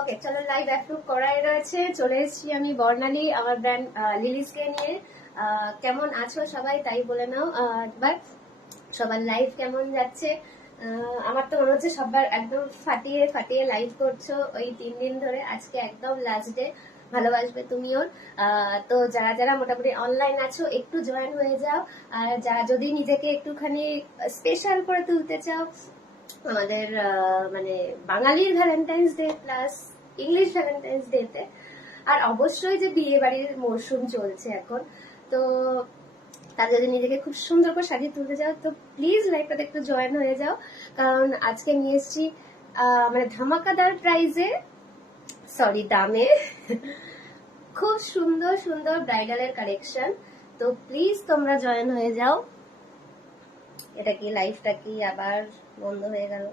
ওকে, চলো live approve করাই রয়েছে। চলে এসেছি আমি বর্ণালী, আমার ব্র্যান্ড লিলিসকে নিয়ে। কেমন আছো সবাই তাই বলে নাও একবার। সবার লাইভ কেমন যাচ্ছে? আমার তো মনে হচ্ছে সবার একদম ফাটিয়ে ফাটিয়ে লাইভ করছো ওই 3 দিন ধরে। আজকে একদম লাস্ট ডে, ভালোবাসবে তুমিও। তো যারা যারা মোটামুটি অনলাইন আছো একটু জয়েন হয়ে যাও। আর যা যদি নিজেকে একটুখানি স্পেশাল করে তুলতে চাও আমাদের মানে বাঙালির Valentine's day plus English Valentine's ডেতে, আর অবশ্যই যে বিয়ে বাড়ির মরশুম চলছে এখন, তো তার যদি নিজেকে খুব সুন্দর করে সাজিয়ে তুলতে চাও তো প্লিজ লাইভটাতে একটু জয়েন হয়ে যাও। কারণ আজকে নিয়ে এসেছি মানে ধামাকাদার প্রাইজে, সরি দামে খুব সুন্দর সুন্দর ব্রাইডালের কালেকশন। তো প্লিজ তোমরা জয়েন হয়ে যাও। এটা কি লাইভটা কি আবার বন্ধ হয়ে গেল?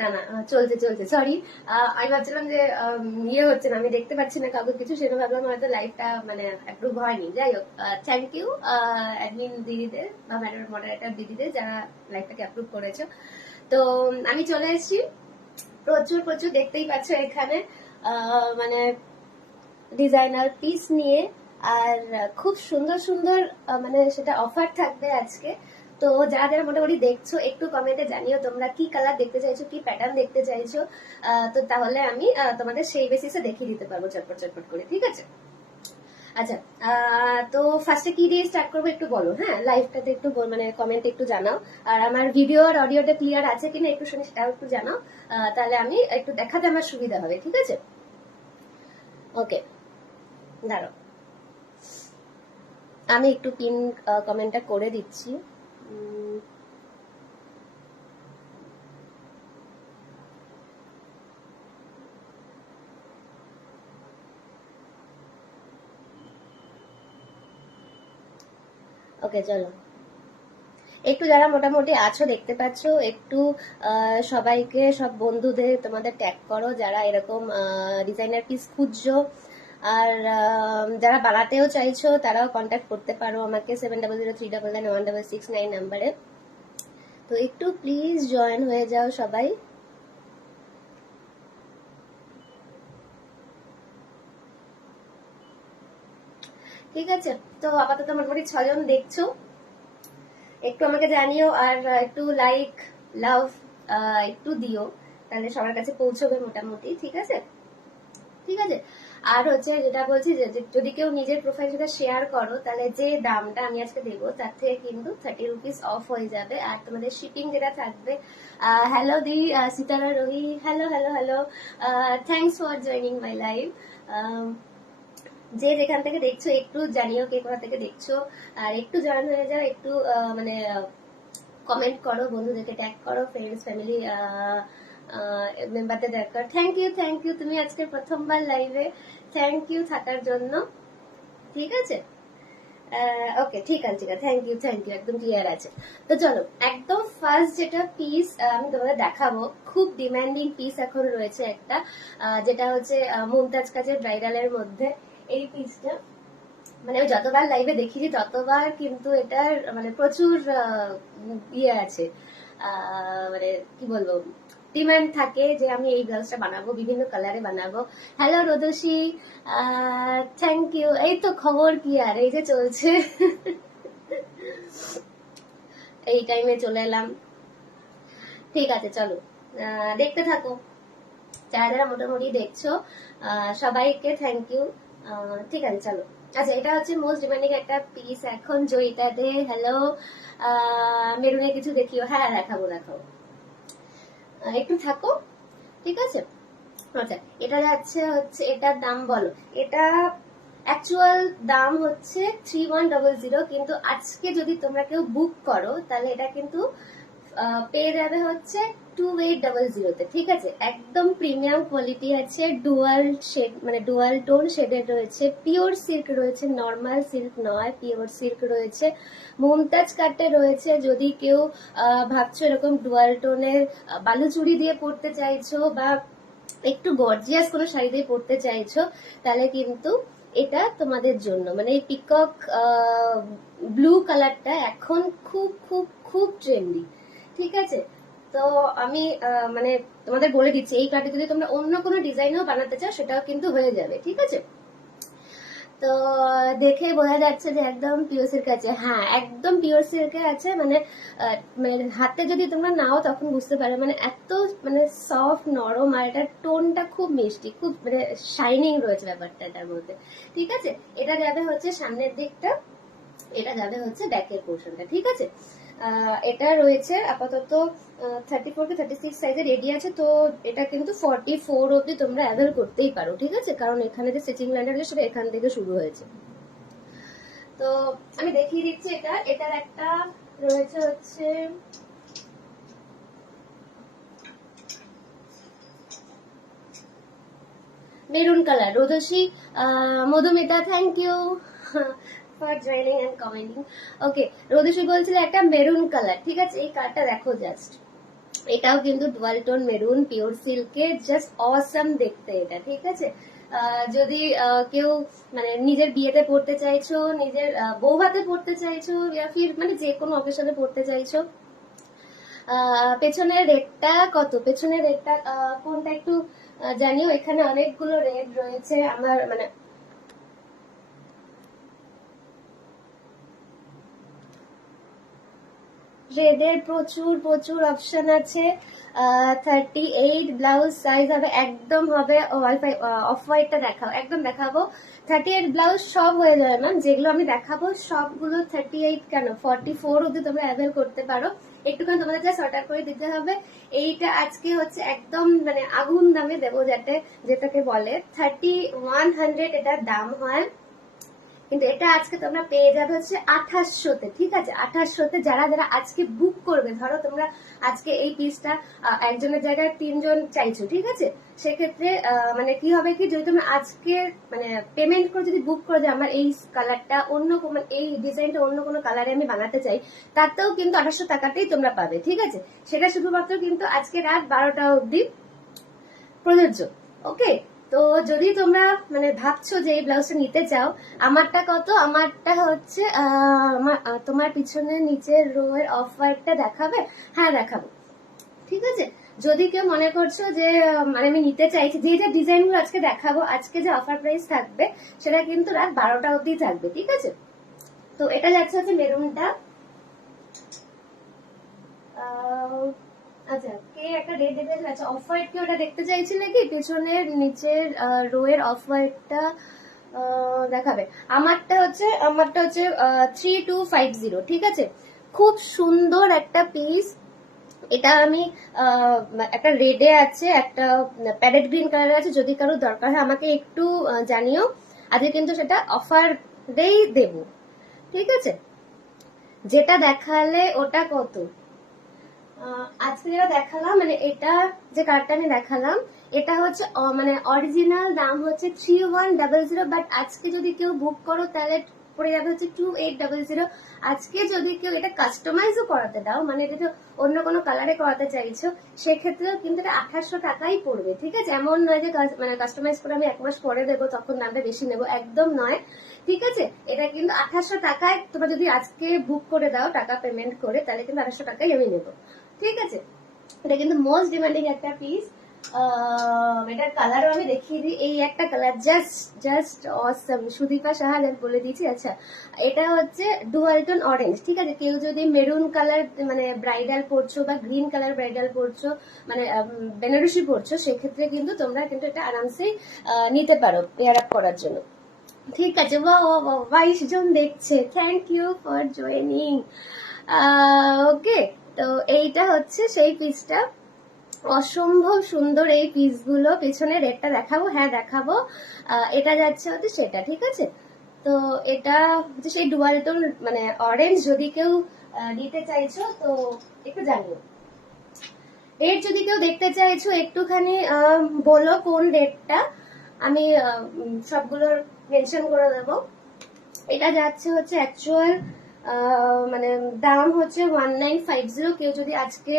না না, চলছে চলছে, সরি। আমি ভাবছিলাম যে ইয়ে হচ্ছে না, আমি দেখতে পাচ্ছি না কাউকে কিছু, সেটা ভাবলাম হয়তো লাইভটা মানে অ্যাপ্রুভ হয়নি। যাই হোক, থ্যাংক ইউ অ্যাডমিন দিদিদের বা মডারেটর দিদিদের যারা লাইভটাকে অ্যাপ্রুভ করেছো। তো আমি চলে এসেছি, প্রচুর প্রচুর দেখতেই পাচ্ছ এখানে মানে ডিজাইনার পিস নিয়ে। আর খুব সুন্দর সুন্দর মানে সেটা অফার থাকবে আজকে। তো যারা যারা মোটামুটি দেখছো একটু কমেন্টে জানিও তোমরা কি কালার দেখতে চাইছো, কি প্যাটার্ন দেখতে চাইছো। তো তাহলে আমি তোমাদের সেই বেসিসে দেখিয়ে দিতে পারবো চটপট চটপট করে, ঠিক আছে? আচ্ছা, তো ফার্স্টে কি দিয়ে স্টার্ট করবো একটু বলো, হ্যাঁ? লাইভটাতে একটু মানে কমেন্টে একটু জানাও। আর আমার ভিডিও আর অডিওটা ক্লিয়ার আছে কিনা একটু শুনে সেটাও একটু জানাও। তাহলে আমি একটু দেখাতে আমার সুবিধা হবে, ঠিক আছে? ওকে, দাঁড়াও, আমি একটু পিন কমেন্টটা করে দিচ্ছি। ওকে, চলো একটু যারা মোটামুটি আছো দেখতে পাচ্ছ একটু সবাইকে, সব বন্ধুদের তোমাদের ট্যাগ করো যারা এরকম ডিজাইনার পিস খুঁজছো। আর যারা বানাতেও চাইছো তারাও কন্ট্যাক্ট করতে পারো আমাকে 7003991669 নাম্বারে। তো একটু প্লিজ জয়েন হয়ে যাও সবাই। ঠিক আছে, তো আপাতত মোটামুটি 6 জন দেখছো, একটু আমাকে জানিও। আর একটু লাইক লাভ একটু দিও, তাহলে সবার কাছে পৌঁছবে মোটামুটি, ঠিক আছে? ঠিক আছে। আর হচ্ছে যেটা বলছি যে যদি কেউ নিজের প্রোফাইল সাথে শেয়ার করো তাহলে যে দামটা আমি আজকে দেবো তার থেকে কিন্তু 30 রুপিস অফ হয়ে যাবে। আর তোমাদের শিপিং যেটা থাকবে, hello the Sitara রোহি, hello hello hello, thanks for joining my live. যে যেখান থেকে দেখছো একটু জানিও কে কোথা থেকে দেখছো। আর একটু জয়েন হয়ে যাও, একটু মানে কমেন্ট করো, বন্ধুদেরকে ট্যাগ করো, ফ্রেন্ডস ফ্যামিলি মেম্বারদের দরকার। থ্যাংক ইউ, তুমি আজকে প্রথমবার লাইভে, থ্যাংক ইউ থাকার জন্য, ঠিক আছে? ওকে, ঠিক আছে ঠিক আছে, থ্যাংক ইউ একদম ক্লিয়ার আছে। তো চলো একদম ফার্স্ট যেটা পিস আমি তোমাদের দেখাবো, খুব ডিমান্ডিং পিস এখন রয়েছে একটা, যেটা হচ্ছে মুমতাজ কাজের ব্রাইডালের মধ্যে এই পিসটা। মানে আমি যতবার লাইভে দেখিয়েছি ততবার কিন্তু এটার মানে প্রচুর ইয়ে আছে, মানে কি বলবো, ডিমান্ড থাকে যে আমি এই ব্লাউজটা বানাবো, বিভিন্ন কালারে বানাবো। Hello Rodoshi, thank you. এই তো খবর কি আর, এই যে চলছে এই টাইমে চলে এলাম। ঠিক আছে, চলো দেখতে থাকো যারা যারা মোটামুটি দেখছো, সবাইকে থ্যাংক ইউ। ঠিক আছে, চলো। আচ্ছা, এটা হচ্ছে মোস্ট ডিমান্ডিং একটা পিস এখন জয়িতাতে। হ্যালো, মেরুনে কিছু দেখিও, হ্যাঁ দেখাবো দেখাবো, একটু থাকো, ঠিক আছে? আচ্ছা, এটা যাচ্ছে হচ্ছে, এটার দাম বলো। এটা অ্যাকচুয়াল দাম হচ্ছে 3100, কিন্তু আজকে যদি তোমরা কেউ বুক করো তাহলে এটা কিন্তু পেয়ে যাবে হচ্ছে 2800 ঠিক আছে। একদম প্রিমিয়াম কোয়ালিটি আছে, ডুয়াল শেড মানে ডুয়াল টোন শেডেড রয়েছে, পিওর সিল্ক রয়েছে, নর্মাল সিল্ক নয়, পিওর সিল্ক রয়েছে, মুমতাজ কাটে রয়েছে। যদি কেউ ভাবছো এরকম ডুয়াল টোনের বালুচুড়ি দিয়ে পরতে চাইছো বা একটু গর্জিয়াস কোনো শাড়ি দিয়ে পরতে চাইছো, তাহলে কিন্তু এটা তোমাদের জন্য। মানে এই পিকক ব্লু কালারটা এখন খুব খুব খুব ট্রেন্ডি, ঠিক আছে। তো আমি মানে তোমাদের বলে দিচ্ছি, এই কার্ডে যদি তোমরা অন্য কোনো ডিজাইনও বানাতে চাও সেটাও কিন্তু হয়ে যাবে, ঠিক আছে। তো দেখে বোঝা যাচ্ছে যে একদম পিওর সিল্ক আছে। হ্যাঁ, একদম পিওর সিল্কে আছে। মানে মানে হাতে যদি তোমরা নাও তখন বুঝতে পারবে, মানে এত মানে সফট নরম, আর এটার টোনটা খুব মিষ্টি, খুব মানে শাইনিং রয়েছে ব্যাপারটা এটার মধ্যে, ঠিক আছে। এটা যাবে হচ্ছে সামনের দিকটা, এটা যাবে হচ্ছে ব্যাকের পোর্শনটা, ঠিক আছে। এটা রয়েছে আপাতত 34 কে 36 সাইজে রেডি আছে। তো এটা কিন্তু 44 অব্দি তোমরা অ্যাভেল করতেই পারো, ঠিক আছে, কারণ এখানে যে স্টিচিং লাইনটা রয়েছে সেটা এখান থেকে শুরু হয়েছে। তো আমি দেখিয়ে দিচ্ছি এটার একটা রয়েছে হচ্ছে maroon colour. Rodosi Madhumita, thank you for joining and commenting. Okay, Rodosi বলছিল একটা মেরুন কালার, ঠিক আছে। এই কালারটা দেখো জাস্ট, এটাও কিন্তু ডুয়াল টোন মেরুন, পিওর সিল্কে, জাস্ট অসাম দেখতে এটা, ঠিক আছে। যদি কেউ মানে নিজের বিয়েতে পড়তে চাইছো, নিজের বৌভাতে পড়তে চাইছো, ইয়া ফির মানে যে কোনো অকেশনে পড়তে চাইছো। পেছনের রেটটা কত, পেছনের রেটটা কোনটা একটু জানিও। এখানে অনেকগুলো রেট রয়েছে আমার, মানে রেডের প্রচুর প্রচুর অপশন আছে। 38 ব্লাউজ সাইজ হবে, একদম হবে অফ হোয়াইটটা দেখাও, একদম দেখাবো। 38 ব্লাউজ সব হয়ে যাবে ম্যাম, যেগুলো আমি দেখাবো সবগুলো 38 কেন 44 অব্দি তোমরা অ্যাভেল করতে পারো। একটুখানি তোমাদের যা অর্ডার করে দিতে হবে। এইটা আজকে হচ্ছে একদম মানে আগুন দামে দেবো, যেটাকে বলে 3100 এটার দাম হয়, কিন্তু এটা আজকে তোমরা পেয়ে যাবে হচ্ছে 2800-তে, ঠিক আছে। 2800-তে যারা যারা আজকে বুক করবে, ধরো তোমরা আজকে এই পিসটা একজনের জায়গায় 3 জন চাইছো, ঠিক আছে। সেক্ষেত্রে মানে কি হবে কি, যদি তোমরা আজকে মানে পেমেন্ট করে যদি বুক করে যে আমার এই কালারটা অন্য মানে এই ডিজাইনটা অন্য কোনো কালারে আমি বানাতে চাই, তাতেও কিন্তু 2800 টাকাতেই তোমরা পাবে, ঠিক আছে। সেটা শুধুমাত্র কিন্তু আজকে রাত 12টা অবধি প্রযোজ্য, ওকে। তো যদি তোমরা মানে ভাবছো যে এই ব্লাউজটা নিতে চাও, আমারটা কত, আমারটা হচ্ছে তোমার পিছনের নিচের রো এর অফ হোয়াইটটা দেখাবে, হ্যাঁ দেখাবো, ঠিক আছে। যদি কেউ মনে করছো যে মানে আমি নিতে চাইছি, যে যে ডিজাইনগুলো আজকে দেখাবো, আজকে যে অফার প্রাইস থাকবে সেটা কিন্তু রাত 12টা অবধি থাকবে, ঠিক আছে। তো এটা যাচ্ছে হচ্ছে মেরুনটা। আচ্ছা, কে একটা রেড দেখতে, আচ্ছা অফ হোয়াইট কি ওটা দেখতে চাইছি নাকি, পেছনের নিচের রো এর অফ হোয়াইটটা দেখাবে। আমারটা হচ্ছে 3250, ঠিক আছে। খুব সুন্দর একটা পিস। এটা আমি একটা রেডে আছে, একটা প্যারেট গ্রিন কালার আছে। যদি কারো দরকার হয় আমাকে একটু জানিও, আজকে কিন্তু সেটা অফার দেই দেব, ঠিক আছে। যেটা দেখালে ওটা কত, আজকে যেটা দেখালাম মানে এটা যে কার্ডটা আমি দেখালাম, এটা হচ্ছে মানে অরিজিনাল দাম হচ্ছে 3100, বাট আজকে যদি কেউ বুক করো তাহলে পড়ে যাবে হচ্ছে 2800। আজকে যদি কেউ এটা কাস্টমাইজও করাতে দাও, মানে এটা অন্য কোনো কালারে করাতে চাইছো, সেক্ষেত্রেও কিন্তু এটা 2800 টাকাই পড়বে, ঠিক আছে। এমন নয় যে মানে কাস্টমাইজ করে আমি 1 মাস পরে দেবো তখন দামটা বেশি নেবো, একদম নয়, ঠিক আছে। এটা কিন্তু 2800 টাকায় তোমরা যদি আজকে বুক করে দাও টাকা পেমেন্ট করে, তাহলে কিন্তু 2800 টাকাই আমি নেবো, ঠিক আছে। এটা কিন্তু মোস্ট ডিমান্ডিং একটা পিস। এটার কালারও আমি দেখিয়ে দিই, এই একটা কালার জাস্ট অসম, সুদীপা সাহা বলে দিয়েছি। আচ্ছা, এটা হচ্ছে ডুয়াল টোন অরেঞ্জ, ঠিক আছে। কেউ যদি মেরুন কালার মানে ব্রাইডাল পরছো বা গ্রিন কালার ব্রাইডাল পরছো, মানে বেনারসি পরছো, সেক্ষেত্রে কিন্তু তোমরা কিন্তু এটা আরামসেই নিতে পারো পেয়ার আপ করার জন্য, ঠিক আছে। 22 জন দেখছে, থ্যাংক ইউ ফর জয়েনিং, ওকে। তো এইটা হচ্ছে সেই পিসটা, অসম্ভব সুন্দর এই পিসগুলো। পেছনে রেটটা দেখাবো, হ্যাঁ দেখাবো। এটা যাচ্ছে হচ্ছে সেটা, ঠিক আছে। তো এটা হচ্ছে সেই ডুয়াল টোন মানে অরেঞ্জ, যদি কেউ নিতে চাইছো তো একটু জানিও। এর যদি কেউ দেখতে চাইছো একটুখানি বলো কোন রেটটা, আমি সবগুলোর মেনশন করে দেবো। এটা যাচ্ছে হচ্ছে অ্যাকচুয়াল মানে দাম হচ্ছে 1950। কেউ যদি আজকে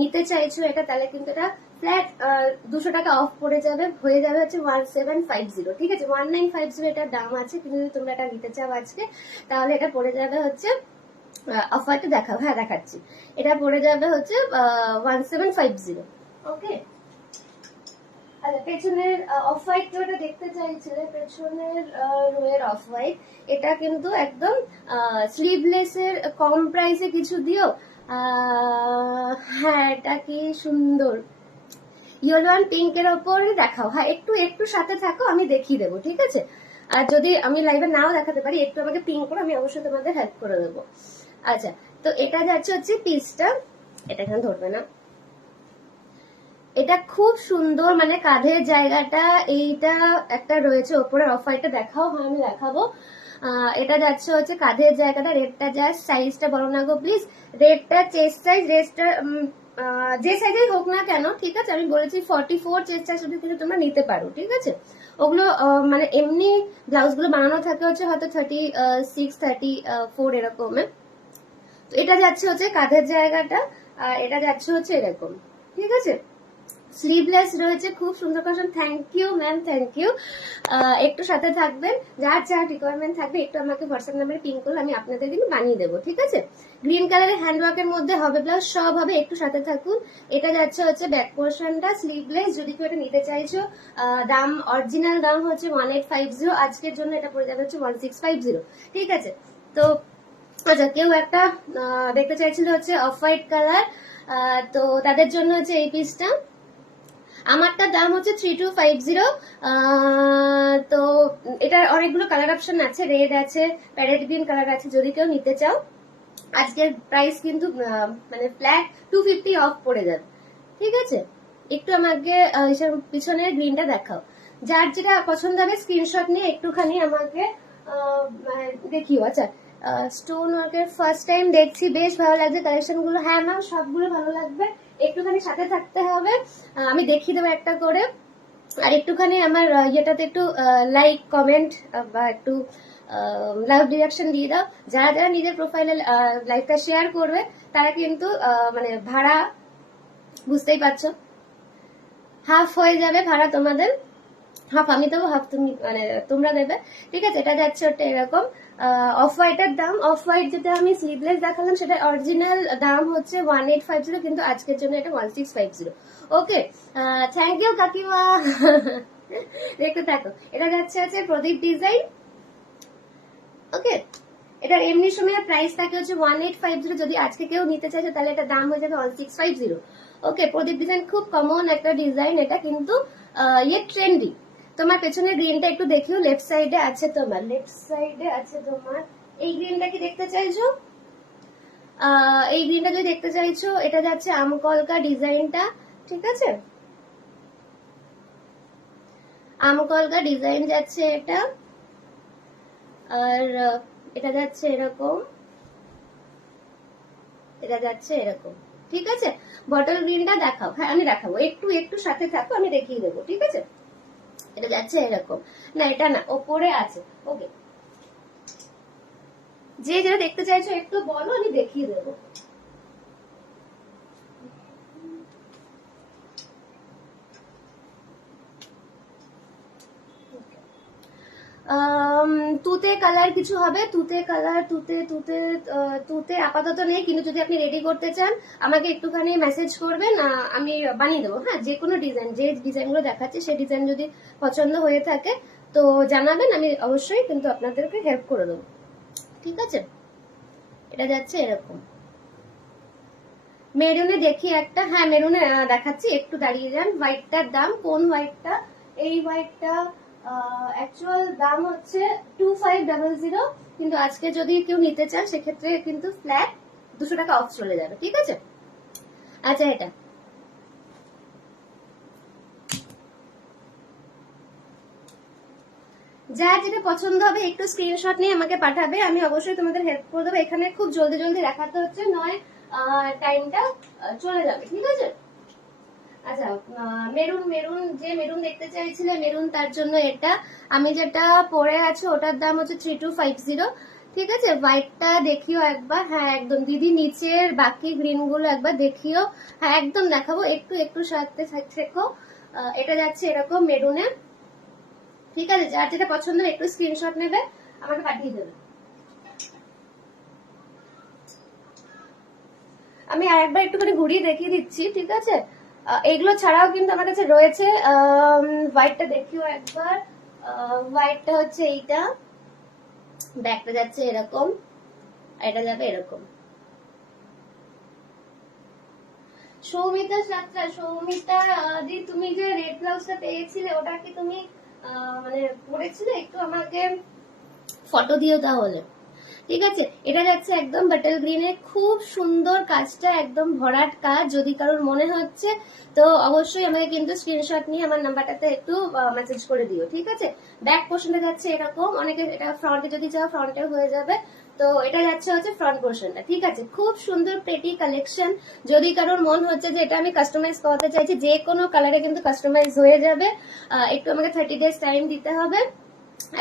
নিতে চাইছো এটা, তাহলে কিন্তু এটা ফ্ল্যাট 200 টাকা অফ পড়ে যাবে, হয়ে যাবে হচ্ছে 1750। ঠিক আছে, 1950 এটার দাম আছে, কিন্তু যদি তোমরা এটা নিতে চাও আজকে, তাহলে এটা পড়ে যাবে হচ্ছে অফারটা দেখাও, হ্যাঁ দেখাচ্ছি, এটা পড়ে যাবে হচ্ছে 1750। ওকে, আচ্ছা পেছনের অফ হোয়াইট যেটা দেখতে চাইছিলে, পেছনের রোয়ের অফ হোয়াইট, এটা কিন্তু একদম স্লিভলেস এর কম প্রাইসে কিছু দিও। হ্যাঁ এটা কি সুন্দর, ইয়েলো অ্যান্ড পিঙ্ক এর ওপর দেখাও। হ্যাঁ একটু একটু সাথে থাকো, আমি দেখিয়ে দেবো, ঠিক আছে। আর যদি আমি লাইভে নাও দেখাতে পারি, একটু আমাকে পিঙ্ক করে, আমি অবশ্যই তোমাদের হেল্প করে দেবো। আচ্ছা, তো এটা যাচ্ছে হচ্ছে পিসটা, এটা এখানে ধরবে না। এটা খুব সুন্দর, মানে কাঁধের জায়গাটা এইটা একটা রয়েছে ওপরে, অফ হোয়াইটটা দেখাও, হ্যাঁ আমি দেখাবো। এটা যাচ্ছে হচ্ছে কাঁধের জায়গাটা, রেডটা জাস্ট সাইজটা বলো না গো প্লিজ, রেডটা চেস্ট সাইজ, রেডটা যে সাইজেই হোক না কেন, ঠিক আছে, আমি বলেছি 44 চেস্ট সাইজ অব্দি কিন্তু তোমরা নিতে পারো, ঠিক আছে। ওগুলো মানে এমনি ব্লাউজ গুলো বানানো থাকে হচ্ছে হয়তো 36 34 এরকমের। তো এটা যাচ্ছে হচ্ছে কাঁধের জায়গাটা, আর এটা যাচ্ছে হচ্ছে এরকম, ঠিক আছে। স্লিভলেস রয়েছে, খুব সুন্দর collection. Thank you ma'am, thank you. একটু সাথে থাকবেন, যার যার রিকোয়ারমেন্ট থাকবে একটু আমাকে হোয়াটসঅ্যাপ নাম্বারে পিং করলে আমি আপনাদের কিন্তু বানিয়ে দেবো, ঠিক আছে। গ্রিন কালারের হ্যান্ডওয়ার্কের মধ্যে হবে ব্লাউজ, সব হবে, একটু সাথে থাকুন। এটা যাচ্ছে হচ্ছে ব্যাক পোর্শনটা স্লিভলেস, যদি কেউ এটা নিতে চাইছো, দাম অরিজিনাল দাম হচ্ছে 1850, আজকের জন্য এটা পড়ে যাবে হচ্ছে 1650, ঠিক আছে। তো আচ্ছা, কেউ একটা দেখতে চাইছিল হচ্ছে অফ হোয়াইট কালার, তো তাদের জন্য হচ্ছে এই পিসটা, আমারটার দাম হচ্ছে 3250। তো এটার অনেকগুলো কালার অপশন আছে, রেড আছে, প্যারেট গ্রিন কালার আছে, যদি কেউ নিতে চাও আজকের প্রাইস কিন্তু মানে ফ্ল্যাট 250 অফ পড়ে যাবে, ঠিক আছে। একটু আমাকে পিছনের গ্রিনটা দেখাও, যার যেটা পছন্দ হবে স্ক্রিনশট নিয়ে একটুখানি আমাকে মানে দেখিও। আচ্ছা, স্টোন ওয়ার্কের ফার্স্ট টাইম দেখছি, বেশ ভালো লাগছে কালেকশন গুলো। হ্যাঁ ম্যাম, সবগুলো ভালো লাগবে, একটুখানি সাথে থাকতে হবে, আমি দেখিয়ে দেবো একটা করে। আর একটুখানি আমার ইয়েটাতে একটু লাইক কমেন্ট বা একটু লাভ ডিরেকশন দিয়ে দাও। যারা যারা নিজের প্রোফাইলে লাইভটা শেয়ার করবে, তারা কিন্তু মানে ভাড়া বুঝতেই পারছো, হাফ হয়ে যাবে ভাড়া তোমাদের, হাফ আমি দেবো, হাফ তুমি মানে তোমরা দেবে, ঠিক আছে। এটা যাচ্ছে ওটা এরকম অফ হোয়াইটের দাম, অফ হোয়াইট যেটা আমি স্লিভলেস দেখালাম সেটা অরিজিনাল দাম হচ্ছে 1850, কিন্তু আজকের জন্য এটা 1650। ওকে, থ্যাংক ইউ কাকিমা। দেখতে থাকো, এটা যাচ্ছে হচ্ছে প্রদীপ ডিজাইন। ওকে, এটার এমনি সময় প্রাইস থাকে হচ্ছে 1850, যদি আজকে কেউ নিতে চাইছে তাহলে এটা দাম হয়ে যাবে 1650। ওকে, প্রদীপ ডিজাইন খুব কমন একটা ডিজাইন, এটা কিন্তু ইয়ে ট্রেন্ডি। তোমার পেছনের গ্রিনটা একটু দেখিও, লেফট সাইডে আছে তোমার, লেফট সাইডে আছে তোমার এই গ্রিনটা কি দেখতে চাইছো? এই গ্রিনটা যদি দেখতে চাইছো, এটা যাচ্ছে আমকলকা ডিজাইনটা, ঠিক আছে, আমকলকা ডিজাইন যাচ্ছে এটা। আর এটা যাচ্ছে এরকম, এটা যাচ্ছে এরকম, ঠিক আছে। বটল গ্রিনটা দেখাও, হ্যাঁ আমি দেখাবো, একটু একটু সাথে থাকো, আমি দেখিয়ে দেবো, ঠিক আছে। এটা যাচ্ছে এরকম, না এটা না, ওপরে আছে। ওকে, যে যেটা দেখতে চাইছো একটু বলো, আমি দেখিয়ে দেবো। তুতে কালার কিছু হবে, তুতে কালার, তুতে তুতে তুতে আপাতত নেই, কিন্তু যদি আপনি রেডি করতে চান আমাকে একটুখানি মেসেজ করবেন, আমি বানিয়ে দেবো। হ্যাঁ, যে কোনো ডিজাইন, যে ডিজাইনগুলো দেখাচ্ছি সেই ডিজাইন যদি পছন্দ হয়ে থাকে তো জানাবেন, আমি অবশ্যই কিন্তু আপনাদেরকে হেল্প করে দেবো, ঠিক আছে। এটা যাচ্ছে এরকম, মেরুনে দেখি একটা, হ্যাঁ মেরুনে দেখাচ্ছি, একটু দাঁড়িয়ে যান। হোয়াইটটার দাম, কোন হোয়াইটটা? এই হোয়াইটটা অ্যাকচুয়াল দাম হচ্ছে 2500, কিন্তু আজকে যদি কেউ নিতে চান সেক্ষেত্রে কিন্তু ফ্ল্যাট 200 টাকা অফ চলে যাবে, ঠিক আছে। আচ্ছা, এটা যার যেটা পছন্দ হবে একটু স্ক্রিনশট নিয়ে আমাকে পাঠাবে, আমি অবশ্যই তোমাদের হেল্প করে দেবো। এখানে খুব জলদি জলদি দেখাতে হচ্ছে, নয় টাইমটা চলে যাবে, ঠিক আছে। আচ্ছা, মেরুন মেরুন যে মেরুন দেখতে চাইছিলে মেরুন, তার জন্য এটা। আমি যেটা পরে আছে ওটার দাম হচ্ছে 3250। ঠিক আছে, হোয়াইটটা দেখিও একবার। হ্যাঁ একদম দিদি, নিচের বাকি গ্রিন গুলো একবার দেখিও। হ্যাঁ একদম দেখাবো, একটু একটু সাথে থেকো। এটা যাচ্ছে এরকম মেরুনে। ঠিক আছে, যার যেটা পছন্দ একটু স্ক্রিনশট নেবে, আমাকে পাঠিয়ে দেবে। আমি আরেকবার একটুখানি ঘুরিয়ে দেখিয়ে দিচ্ছি। ঠিক আছে, এগুলো ছাড়াও কিন্তু আমার কাছে রয়েছে। হোয়াইটটা দেখিও একবার। হোয়াইটটা হচ্ছে এইটা, ব্যাকটা যাচ্ছে এরকম, এটা যাবে এরকম। সৌমিতা সাতটা, সৌমিতা দি তুমি যে রেড ব্লাউজটা পেয়েছিলে ওটা কি তুমি মানে পরেছিলে? একটু আমাকে ফটো দিও তাহলে। ঠিক আছে, এটা যাচ্ছে একদম বাটল গ্রিনের, খুব সুন্দর কাজটা, একদম ভরাট কাজ। যদি কারোর মনে হচ্ছে তো অবশ্যই আমাকে কিন্তু স্ক্রিনশট নিয়ে আমার নাম্বারটাতে একটু মেসেজ করে দিও। ঠিক আছে, ব্যাক পোর্শনটা যাচ্ছে এরকম, অনেকে এটা ফ্রন্টে যদি চাও ফ্রন্টে হয়ে যাবে। তো এটা যাচ্ছে হচ্ছে ফ্রন্ট পোর্শনটা। ঠিক আছে, খুব সুন্দর প্রেটি কালেকশন। যদি কারোর মন হচ্ছে যে এটা আমি কাস্টমাইজ করাতে চাইছি, যে কোনো কালারে কিন্তু কাস্টমাইজ হয়ে যাবে। একটু আমাকে 30 days টাইম দিতে হবে,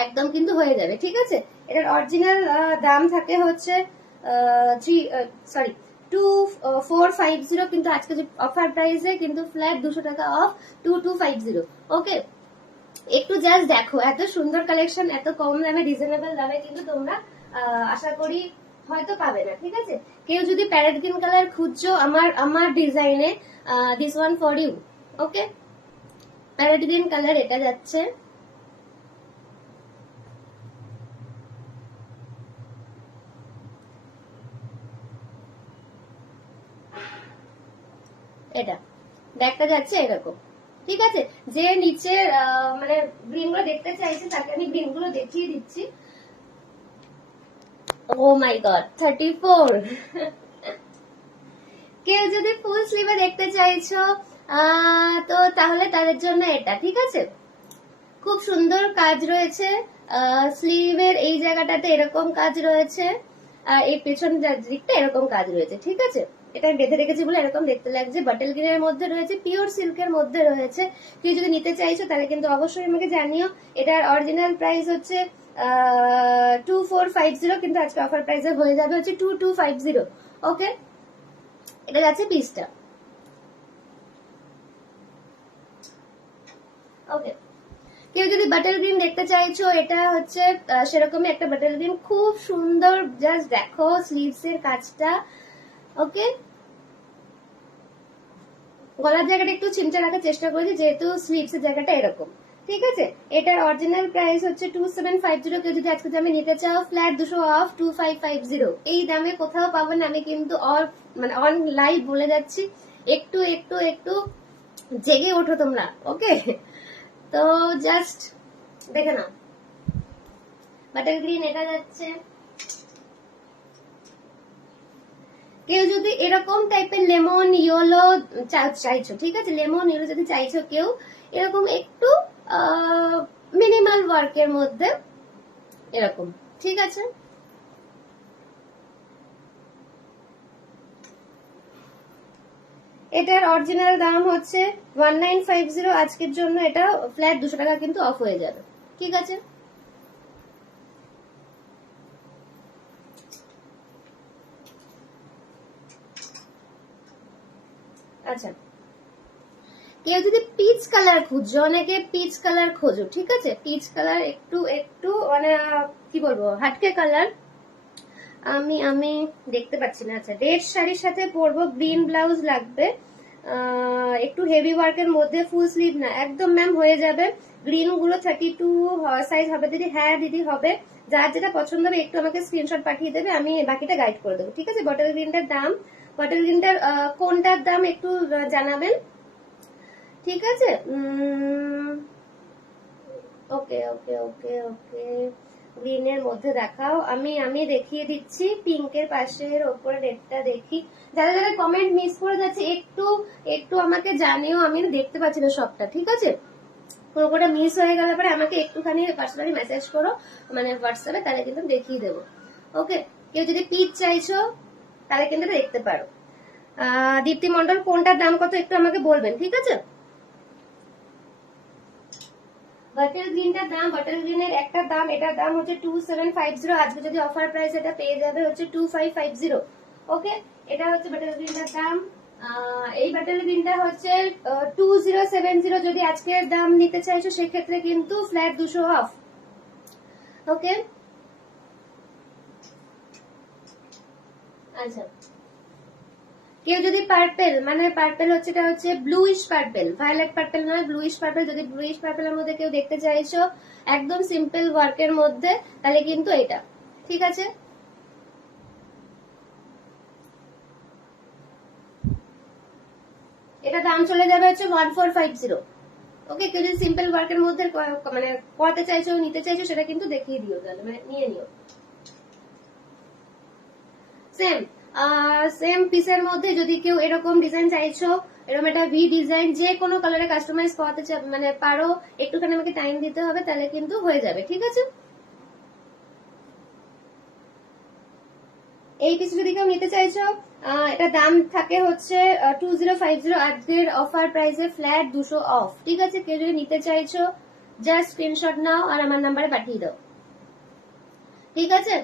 একদম কিন্তু হয়ে যাবে। ঠিক আছে, এটার অরিজিনাল দাম থাকে হচ্ছে 2450, কিন্তু আজকে যে অফার প্রাইসে কিন্তু ফ্ল্যাট 200 টাকা অফ, 2250। ওকে, একটু জাস্ট দেখো, এত সুন্দর কালেকশন এত কম দামে, রিজনেবল দামে কিন্তু তোমরা আশা করি হয়তো পাবে না। ঠিক আছে, কেউ যদি প্যারেট গ্রিন কালার খুঁজছো আমার ডিজাইনে, this one for you. Okay, parrot green colour এটা যাচ্ছে। এটা ব্যাগটা যাচ্ছে এরকম। ঠিক আছে, যে নিচে মানে গ্রিন গুলো দেখতে চাইছে তাকে আমি গ্রিন গুলো দেখিয়ে দিচ্ছি। ও মাই গড, 34। কেউ যদি ফুল স্লিভে দেখতে চাইছো তো তাহলে তাদের জন্য এটা। ঠিক আছে, খুব সুন্দর কাজ রয়েছে, স্লিভের এই জায়গাটাতে এরকম কাজ রয়েছে, আর এই পেছন দিকটা এরকম কাজ রয়েছে। ঠিক আছে, এটা আমি বেঁধে রেখেছি বলে এরকম দেখতে লাগছে। বাটল গ্রিনের মধ্যে রয়েছে, পিওর সিল্কের মধ্যে রয়েছে। কেউ যদি নিতে চাইছো তাহলে কিন্তু অবশ্যই আমাকে জানিও। এটার অরিজিনাল প্রাইস হচ্ছে 2450, কিন্তু আজকে অফার প্রাইসে হয়ে যাবে হচ্ছে 2250। ওকে, এটা যাচ্ছে পিসটা। ওকে, কেউ যদি বাটল গ্রিন দেখতে চাইছো, এটা হচ্ছে সেরকমই একটা বাটল গ্রিন, খুব সুন্দর। জাস্ট দেখো স্লিভস এর কাজটা। ওকে, গলার জায়গাটা একটু চিমচা রাখার চেষ্টা করেছি যেহেতু স্লিভস এর জায়গাটা এরকম। ঠিক আছে, এটার অরিজিনাল প্রাইস হচ্ছে 2750। কেউ যদি আজকে দামে নিতে চাও ফ্ল্যাট 200 অফ 2550। এই দামে কোথাও পাবো না, আমি কিন্তু মানে অন লাইভ বলে যাচ্ছি। একটু একটু একটু জেগে ওঠো তোমরা। ওকে, তো জাস্ট দেখে নাও। বাটল গ্রিন এটা যাচ্ছে। কেউ যদি এরকম টাইপের লেমন ইয়েলো চাইছো, ঠিক আছে, লেমন ইয়েলো যদি চাইছো কেউ, এরকম একটু মিনিমাল ওয়ার্কের মধ্যে এরকম। ঠিক আছে, এটার অরিজিনাল দাম হচ্ছে 1950। আজকের জন্য এটা ফ্ল্যাট 200 টাকা কিন্তু অফ হয়ে যাবে। ঠিক আছে, আচ্ছা, কেউ যদি পিচ কালার খুঁজছো, অনেকে পিচ কালার খোঁজো। ঠিক আছে, পিচ কালার একটু একটু মানে কি বলবো, হাটকে কালার। আমি আমি দেখতে পাচ্ছি না। আচ্ছা, রেড শাড়ির সাথে পরবো, গ্রিন ব্লাউজ লাগবে, একটু হেভি ওয়ার্কের মধ্যে, ফুল স্লিভ না, একদম ম্যাম হয়ে যাবে। গ্রিন গুলো 32 সাইজ হবে দিদি? হ্যাঁ দিদি হবে। যার যেটা পছন্দ হবে একটু আমাকে স্ক্রিনশট পাঠিয়ে দেবে, আমি বাকিটা গাইড করে দেবো। ঠিক আছে, বটল গ্রিনটার দাম, বটল গ্রিনটার কোনটার দাম একটু জানাবেন। ঠিক আছে, ওকে ওকে ওকে ওকে, গ্রিনের মধ্যে দেখাও, আমি আমি দেখিয়ে দিচ্ছি। পিঙ্কের পাশের ওপরে রেডটা দেখি। যারা যারা কমেন্ট মিস করে যাচ্ছে একটু একটু আমাকে জানিও, আমি দেখতে পাচ্ছি না সবটা। ঠিক আছে, কোনোটা মিস হয়ে গেলে পরে আমাকে একটুখানি পার্সোনালি মেসেজ করো, মানে হোয়াটসঅ্যাপে, তাহলে কিন্তু দেখিয়ে দেবো। ওকে, কেউ যদি পিচ চাইছো তাহলে কিন্তু দেখতে পারো। দীপ্তি মন্ডল কোনটার দাম কত একটু আমাকে বলবেন, ঠিক আছে? বাটল গ্রিনটার দাম, বাটল গ্রিনের একটা দাম, এটার দাম হচ্ছে 2750। আজকে যদি অফার প্রাইস এটা পেয়ে যাবে হচ্ছে 2550। ওকে, এটা হচ্ছে বাটল গ্রিনটার দাম। এই বাটল গ্রিনটা হচ্ছে 2070। যদি আজকের দাম নিতে চাইছো সেক্ষেত্রে কিন্তু ফ্ল্যাট 200 অফ। ওকে, আচ্ছা, কেউ যদি পার্পেল, মানে পার্পেল হচ্ছে, এটা হচ্ছে ব্লুইশ পার্পেল, ভায়োলেট পার্পেল নয়, ব্লুইশ পার্পেল। যদি ব্লুইশ পার্পেলের মধ্যে কেউ দেখতে চাইছো একদম সিম্পল ওয়ার্কের মধ্যে, তাহলে কিন্তু এটা ঠিক আছে। এটা দাম চলে যাবে হচ্ছে 1450। ওকে, কেউ যদি সিম্পল ওয়ার্কের মধ্যে মানে করাতে চাইছো, নিতে চাইছো, সেটা কিন্তু দেখিয়ে দিও, তাহলে মানে নিয়ে নিও। সেম সেম পিসের মধ্যে যদি কেউ এরকম ডিজাইন চাইছো, এরকম একটা ভি ডিজাইন যে কোনো কালারে কাস্টমাইজ করাতে মানে পারো, একটুখানি আমাকে টাইম দিতে হবে, তাহলে কিন্তু হয়ে যাবে, ঠিক আছে। এই পিস যদি কেউ নিতে চাইছো, এটা দাম থাকে হচ্ছে 2050। আজকের অফার প্রাইসে ফ্ল্যাট 200 অফ, ঠিক আছে। কেউ যদি নিতে চাইছো জাস্ট স্ক্রিনশট নাও আর আমার নাম্বারে পাঠিয়ে দাও, ঠিক আছে।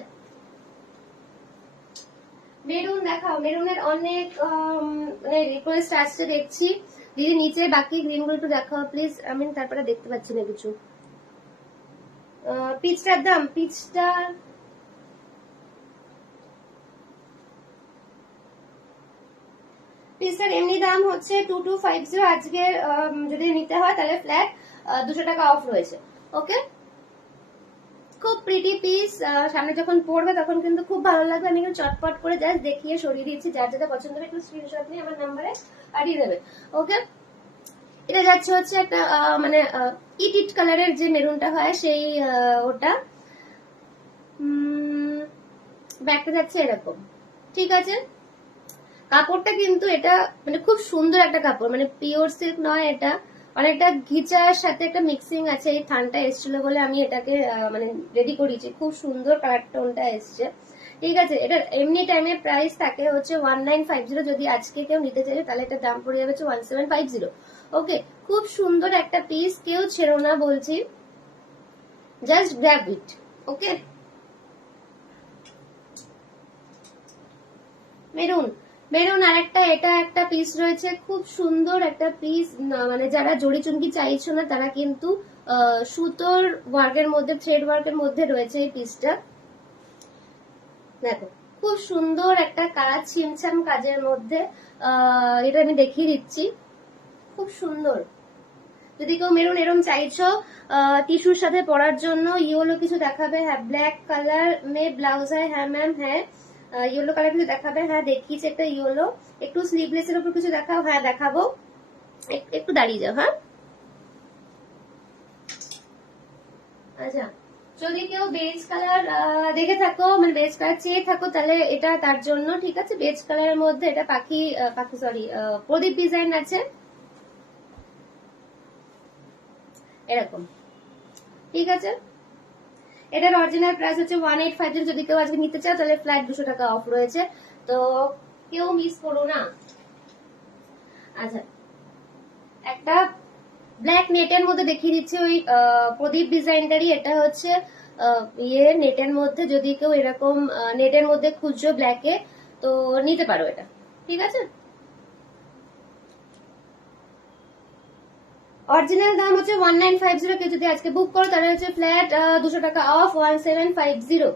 মেরুন দেখাও, মেরুনের অনেক মানে রিকোয়েস্ট আসছে দেখছি। দিদি নিচে বাকি গ্রিন গুলো একটু দেখাও প্লিজ, আমি তারপরে দেখতে পাচ্ছি না কিছু। পিচটার দাম, পিচটার পিসটার এমনি দাম হচ্ছে 2250। আজকে যদি নিতে হয় তাহলে ফ্ল্যাট 200 টাকা অফ রয়েছে। ওকে, খুব প্রিটি পিস, সামনে যখন পড়বে তখন কিন্তু খুব ভালো লাগবে। আমি কিন্তু চটপট করে জাস্ট দেখিয়ে সরিয়ে দিচ্ছি, যার যেটা পছন্দ হবে একটু স্ক্রিনশট নিয়ে আমার নাম্বারে পাঠিয়ে দেবে। ওকে, এটা যাচ্ছে হচ্ছে একটা মানে ইট কালারের যে মেরুনটা হয় সেই ওটা, ব্যাগটা যাচ্ছে এরকম, ঠিক আছে। কাপড়টা কিন্তু এটা মানে খুব সুন্দর একটা কাপড়, মানে পিওর সিল্ক নয় এটা, অনেকটা ঘিচার সাথে একটা মিক্সিং আছে। এই থানটা এসেছিল বলে আমি এটাকে মানে রেডি করেছি, খুব সুন্দর কালার টোনটা এসছে, ঠিক আছে। এটা এমনি টাইমে প্রাইস থাকে হচ্ছে 1950। যদি আজকে কেউ নিতে চাইবে তাহলে এটা দাম পড়ে যাবে 1750। ওকে, খুব সুন্দর একটা পিস, কেউ ছেড়ো না বলছি, জাস্ট গ্র্যাব ইট। ওকে, মেরুন, মেরুন আরেকটা, এটা একটা পিস রয়েছে, খুব সুন্দর একটা পিস। মানে যারা জড়ি চুমকি চাইছো না তারা কিন্তু সুতোর ওয়ার্কের মধ্যে, থ্রেড ওয়ার্কের মধ্যে রয়েছে এই পিসটা। দেখো খুব সুন্দর একটা কাজ, ছিমছাম কাজের মধ্যে, এটা আমি দেখিয়ে দিচ্ছি, খুব সুন্দর। যদি কেউ মেরুন এরম চাইছো টিস্যুর সাথে পরার জন্য, ইয়েলো কিছু দেখাবে, হ্যাঁ ব্ল্যাক কালার মে ব্লাউজ হ্যাঁ ম্যাম, হ্যাঁ ইয়েলো কালার কিছু দেখাবে, হ্যাঁ দেখিয়েছি একটা ইয়েলো। একটু স্লিভলেস এর উপর কিছু দেখাও, হ্যাঁ দেখাবো, একটু দাঁড়িয়ে যাও, হ্যাঁ। আচ্ছা, যদি কেউ বেজ কালার দেখে থাকো, মানে বেজ কালার চেয়ে থাকো, তাহলে এটা তার জন্য, ঠিক আছে। বেজ কালারের মধ্যে এটা পাখি পাখি সরি প্রদীপ ডিজাইন আছে এরকম, ঠিক আছে। এটার অরিজিনাল প্রাইস হচ্ছে 1850। যদি কেউ আজকে নিতে চাও তাহলে ফ্ল্যাট 200 টাকা অফ রয়েছে, তো কেউ মিস করো না। আচ্ছা, একটা ব্ল্যাক নেটের মধ্যে দেখিয়ে দিচ্ছি, ওই প্রদীপ ডিজাইনটারই। এটা হচ্ছে ইয়ে নেটের মধ্যে, যদি কেউ এরকম নেটের মধ্যে খুঁজছো ব্ল্যাকে তো নিতে পারো এটা, ঠিক আছে। অরিজিনাল দাম হচ্ছে 1950। কেউ যদি আজকে বুক করো তাহলে হচ্ছে ফ্ল্যাট 200 টাকা অফ, 1750।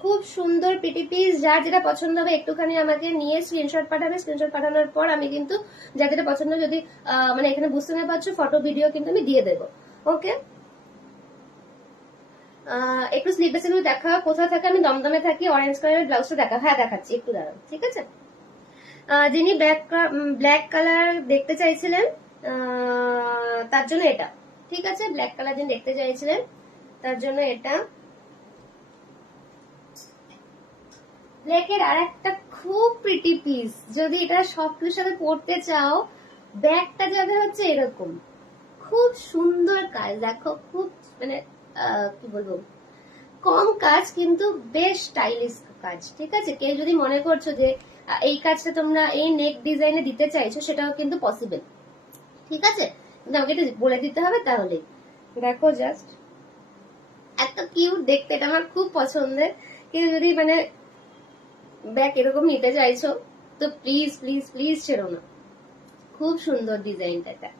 খুব সুন্দর পিটি পিস, যার যেটা পছন্দ হবে একটুখানি আমাকে নিয়ে স্ক্রিনশট পাঠাবে। স্ক্রিনশট পাঠানোর পর আমি কিন্তু যার যেটা পছন্দ, যদি মানে এখানে বুঝতে না পারছো ফটো ভিডিও কিন্তু আমি দিয়ে দেবো। ওকে, একটু স্লিপেস এগুলো দেখা, কোথাও থাকে, আমি দমদমে থাকি। অরেঞ্জ কালারের ব্লাউজটা দেখা, হ্যাঁ দেখাচ্ছি, একটু দাঁড়ান, ঠিক আছে। যিনি ব্ল্যাক কালার দেখতে চাইছিলেন তার জন্য এটা, ঠিক আছে। ব্ল্যাক কালার যিনি দেখতে চাইছিলেন তার জন্য এটা। ব্ল্যাকের আর একটা খুব প্রিটি পিস, যদি এটা সবকিছুর সাথে পরতে চাও, ব্যাগটা যাবে হচ্ছে এরকম, খুব সুন্দর কাজ, দেখো খুব মানে কি বলবো, কম কাজ কিন্তু বেশ স্টাইলিশ কাজ, ঠিক আছে? কেউ যদি মনে করছো যে এই কাজটা তোমরা এই নেক ডিজাইনে দিতে চাইছো, সেটাও কিন্তু পসিবল, ঠিক আছে? কিন্তু আমাকে এটা বলে দিতে হবে, তাহলে দেখো জাস্ট এত কিউট দেখতে, এটা আমার খুব পছন্দের। কেউ যদি মানে ব্যাগ এরকম নিতে চাইছো তো প্লিজ প্লিজ প্লিজ ছেড়ো না, খুব সুন্দর ডিজাইনটা এটা।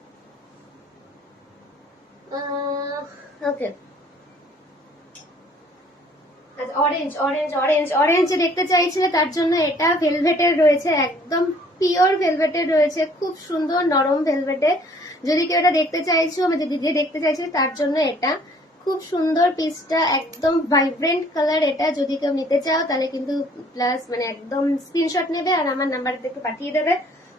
ওকে, অরেঞ্জ অরেঞ্জ অরেঞ্জ অরেঞ্জ দেখতে চাইছিলে, তার জন্য এটা ভেলভেটের রয়েছে, একদম পিওর ভেলভেটের রয়েছে, খুব সুন্দর নরম ভেলভেটের। যদি কেউ এটা দেখতে চাইছো, যদি যে দেখতে চাইছিলে তার জন্য এটা খুব সুন্দর পিসটা, একদম ভাইব্রেন্ট কালার এটা। যদি কেউ নিতে চাও তাহলে কিন্তু প্লাস মানে একদম স্ক্রিনশট নেবে আর আমার নাম্বারটা একটু পাঠিয়ে দেবে।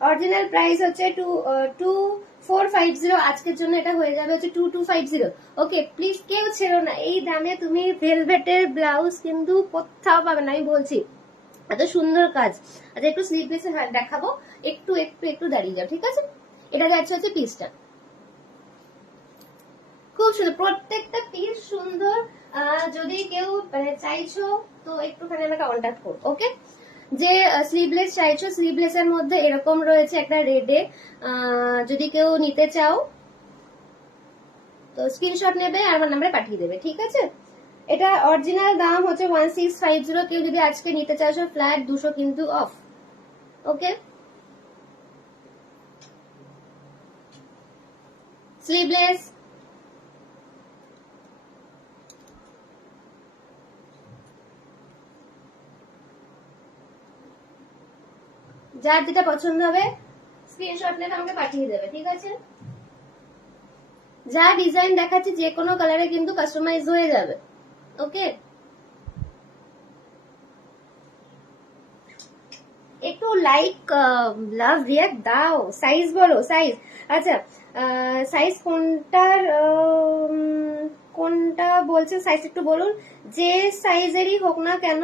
অরিজিনাল প্রাইস হচ্ছে 2450, আজকের জন্য এটা হয়ে যাবে হচ্ছে 2250। ওকে, প্লিজ কেউ ছেড়ো না, এই দামে তুমি ভেলভেটের ব্লাউজ কিন্তু কোথাও পাবে না, আমি বলছি, এত সুন্দর কাজ। আচ্ছা, একটু স্লিভলেসে দেখাবো, একটু একটু একটু দাঁড়িয়ে যাও, ঠিক আছে? এটা যাচ্ছে হচ্ছে পিসটা, খুব সুন্দর, প্রত্যেকটা পিস সুন্দর। যদি কেউ মানে চাইছো তো একটুখানি আমাকে কন্ট্যাক্ট করো, ওকে? যে স্লিভলেস চাইছো, স্লিভলেস এর মধ্যে এরকম রয়েছে একটা রেডে, যদি কেউ নিতে চাও তো স্ক্রিনশট নেবে আর আমার নাম্বারে পাঠিয়ে দেবে, ঠিক আছে? এটা অরিজিনাল দাম হচ্ছে 1650। কেউ যদি আজকে নিতে চাইছো ফ্ল্যাট 200 কিন্তু অফ, ওকে? স্লিভলেস যার যেটা পছন্দ হবে স্ক্রিনশট নেবে আমাকে পাঠিয়ে দেবে, ঠিক আছে? যা ডিজাইন দেখাচ্ছি যে কোনো কালারে কিন্তু কাস্টমাইজ হয়ে যাবে, ওকে? একটু লাইক লাভ রিয়াক্ট দাও, সাইজ বলো, সাইজ। আচ্ছা, সাইজ কোনটার কোনটা বলছেন, সাইজ একটু বলুন। যে সাইজেরই হোক না কেন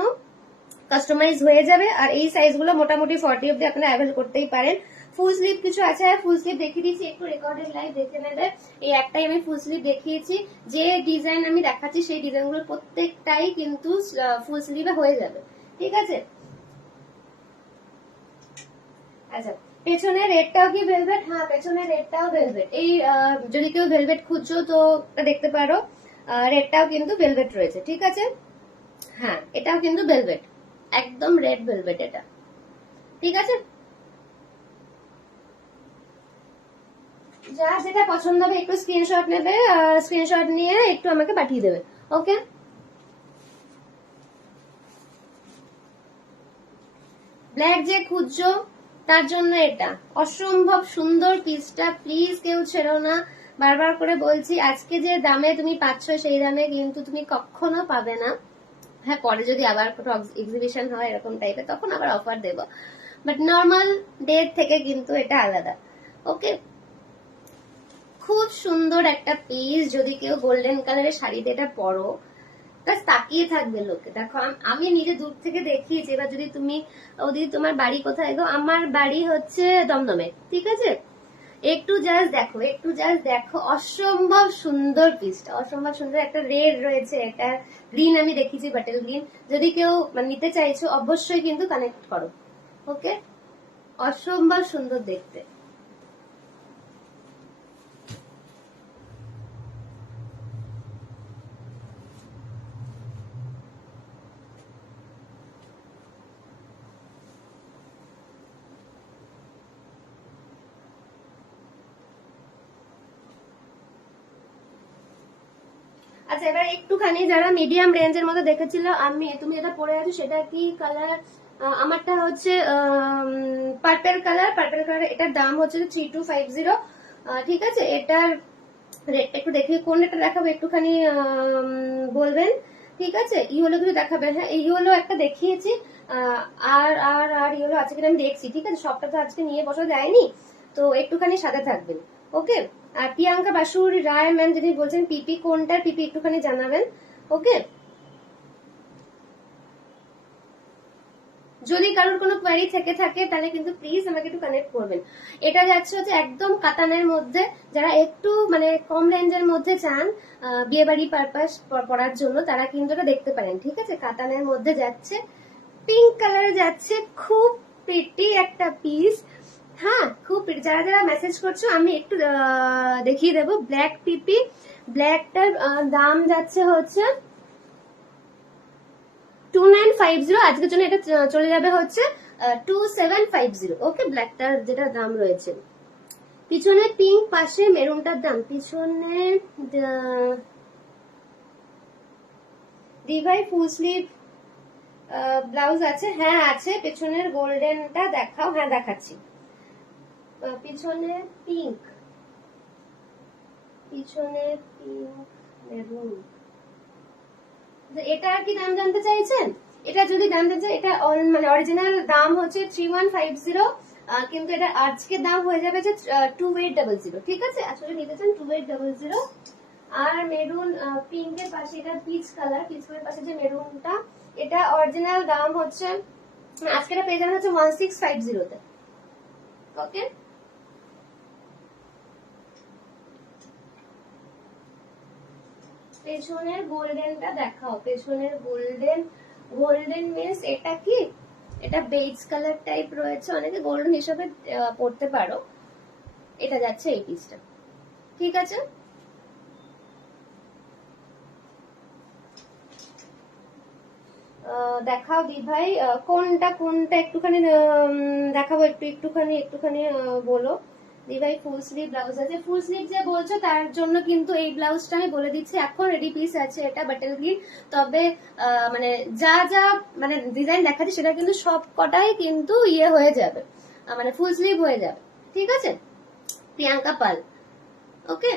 কাস্টমাইজ হয়ে যাবে, আর এই সাইজগুলো মোটামুটি 40 অব্দি আপনারা অ্যাভেল করতেই পারেন। ফুল স্লিভ কিছু আছে, ফুল স্লিভ দেখিয়ে দিচ্ছি, একটু রেকর্ডেড লাইভ দেখে নেবে। এই একটাই আমি ফুল স্লিভ দেখিয়েছি, যে ডিজাইন আমি দেখাচ্ছি সেই ডিজাইনগুলো প্রত্যেকটাই কিন্তু ফুল স্লিভে হয়ে যাবে, ঠিক আছে? আচ্ছা, পেছনের রেডটাও কি ভেলভেট? হ্যাঁ, পেছনের রেডটাও ভেলভেট। এই যদি কেউ ভেলভেট খুঁজছো তো দেখতে পারো, রেডটাও কিন্তু ভেলভেট রয়েছে, ঠিক আছে? হ্যাঁ, এটাও কিন্তু ভেলভেট, একদম রেড ভেলভেট এটা, ঠিক আছে? যা যেটা পছন্দ হবে একটু স্ক্রিনশট নেবে, স্ক্রিনশট নিয়ে একটু আমাকে পাঠিয়ে দেবে, ওকে? ব্ল্যাক যে খুঁজছো তার জন্য এটা অসম্ভব সুন্দর পিসটা, প্লিজ কেউ ছেড়ো না। বারবার করে বলছি, আজকে যে দামে তুমি পাচ্ছ সেই দামে কিন্তু তুমি কখনো পাবে না। হ্যাঁ, পরে যদি আবার কোনো এক্সিবিশন হয় এরকম টাইপের তখন আবার অফার দেবো, বাট নর্মাল ডে থেকে কিন্তু এটা আলাদা, ওকে? খুব সুন্দর একটা পিস, যদি কেউ গোল্ডেন কালারের শাড়িতে এটা পরো তাকিয়ে থাকবে লোকে। দেখো, আমি নিজে দূর থেকে দেখিয়েছি, এবার যদি তুমি, ওদিকে তোমার বাড়ি কোথায় গো? আমার বাড়ি হচ্ছে দমদমে, ঠিক আছে? একটু জাস্ট দেখো, একটু জাস্ট দেখো, অসম্ভব সুন্দর পিসটা, অসম্ভব সুন্দর। একটা রেড রয়েছে, একটা গ্রিন আমি দেখিয়েছি, বাটেল গ্রিন। যদি কেউ নিতে চাইছো অবশ্যই কিন্তু কানেক্ট করো, ওকে? অসম্ভব সুন্দর দেখতে। আচ্ছা, এবার একটুখানি যারা মিডিয়াম রেঞ্জের মধ্যে দেখেছিল, তুমি যেটা পরে আছো সেটা কি কালার? আমারটা হচ্ছে পার্পেল কালার, পার্পেল কালার। এটার দাম হচ্ছে 3250, ঠিক আছে? এটার রেটটা একটু দেখি, কোন রেটটা দেখাবো একটুখানি বলবেন, ঠিক আছে? ইয়েলো কিছু দেখাবেন? হ্যাঁ, ইয়েলো একটা দেখিয়েছি, আর আর আর ইয়েলো আছে কিনা আমি দেখছি, ঠিক আছে? সবটা তো আজকে নিয়ে বসা যায়নি, তো একটুখানি সাথে থাকবেন, ওকে? আর প্রিয়াঙ্কা বাসুর রায় ম্যাম যিনি বলছেন পিপি কোনটার, পিপি একটুখানি জানাবেন, ওকে? যদি কারোর কোনো কোয়ারি থেকে থাকে তাহলে কিন্তু প্লিজ আমাকে একটু কানেক্ট করবেন। এটা যাচ্ছে হচ্ছে একদম কাতানের মধ্যে, যারা একটু মানে কম রেঞ্জের মধ্যে চান বিয়ে বাড়ি পারপাস পরার জন্য, তারা কিন্তু এটা দেখতে পারেন। ঠিক আছে, কাতানের মধ্যে যাচ্ছে, পিঙ্ক কালার যাচ্ছে, খুব প্রিটি একটা পিস। হ্যাঁ, খুব প্রিটি। যারা যারা মেসেজ করছো আমি একটু দেখিয়ে দেবো। ব্ল্যাক পিপি, ব্ল্যাকটার দাম যাচ্ছে হচ্ছে 2950। আজকের জন্য এটা চলে যাবে হচ্ছে 2750। ওকে, ব্ল্যাকটার যেটা দাম রয়েছে। পিছনে পিঙ্ক, পাশে মেরুনটার দাম, পিছনে দিভাই ফুল স্লিভ ব্লাউজ আছে। হ্যাঁ আছে, পেছনের গোল্ডেনটা দেখাও। হ্যাঁ দেখাচ্ছি। পিছনে পিঙ্ক, পিছনে পিঙ্ক মেরুন। এটা আর কি দাম জানতে চাইছেন? এটা যদি জানতে চাই, এটা মানে অরিজিনাল দাম হচ্ছে 3150, কিন্তু এটা আজকে দাম হয়ে যাবে যে 2800। ঠিক আছে, আসলে নিতে চান 2800। আর মেরুন পিঙ্কের পাশে এটা পিচ কালার, পিচের পাশে যে মেরুনটা, এটা অরিজিনাল দাম হচ্ছে আজকে এটা পেয়ে যাবেন হচ্ছে 1650 তে। ওকে, পেছনের গোল্ডেনটা দেখাও। পেছনের গোল্ডেন, গোল্ডেন মিন্স এটা কি, এটা বেজ কালার টাইপ রয়েছে, অনেকে গোল্ডেন হিসাবে পড়তে পারো। এটা যাচ্ছে এই পিসটা। ঠিক আছে, দেখাও দি ভাই, কোনটা কোনটা একটুখানি দেখাবো, একটুখানি বলো দি ভাই। ফুল স্লিভ ব্লাউজ আছে। ফুল স্লিভ যে বলছো তার জন্য কিন্তু এই ব্লাউজটা আমি বলে দিচ্ছি, এখন রেডি পিস আছে এটা বাটল গ্রিন। তবে মানে যা যা মানে ডিজাইন দেখাচ্ছি সেটা কিন্তু সব কটাই কিন্তু ইয়ে হয়ে যাবে, মানে ফুল স্লিভ হয়ে যাবে। ঠিক আছে, প্রিয়াঙ্কা পাল। ওকে,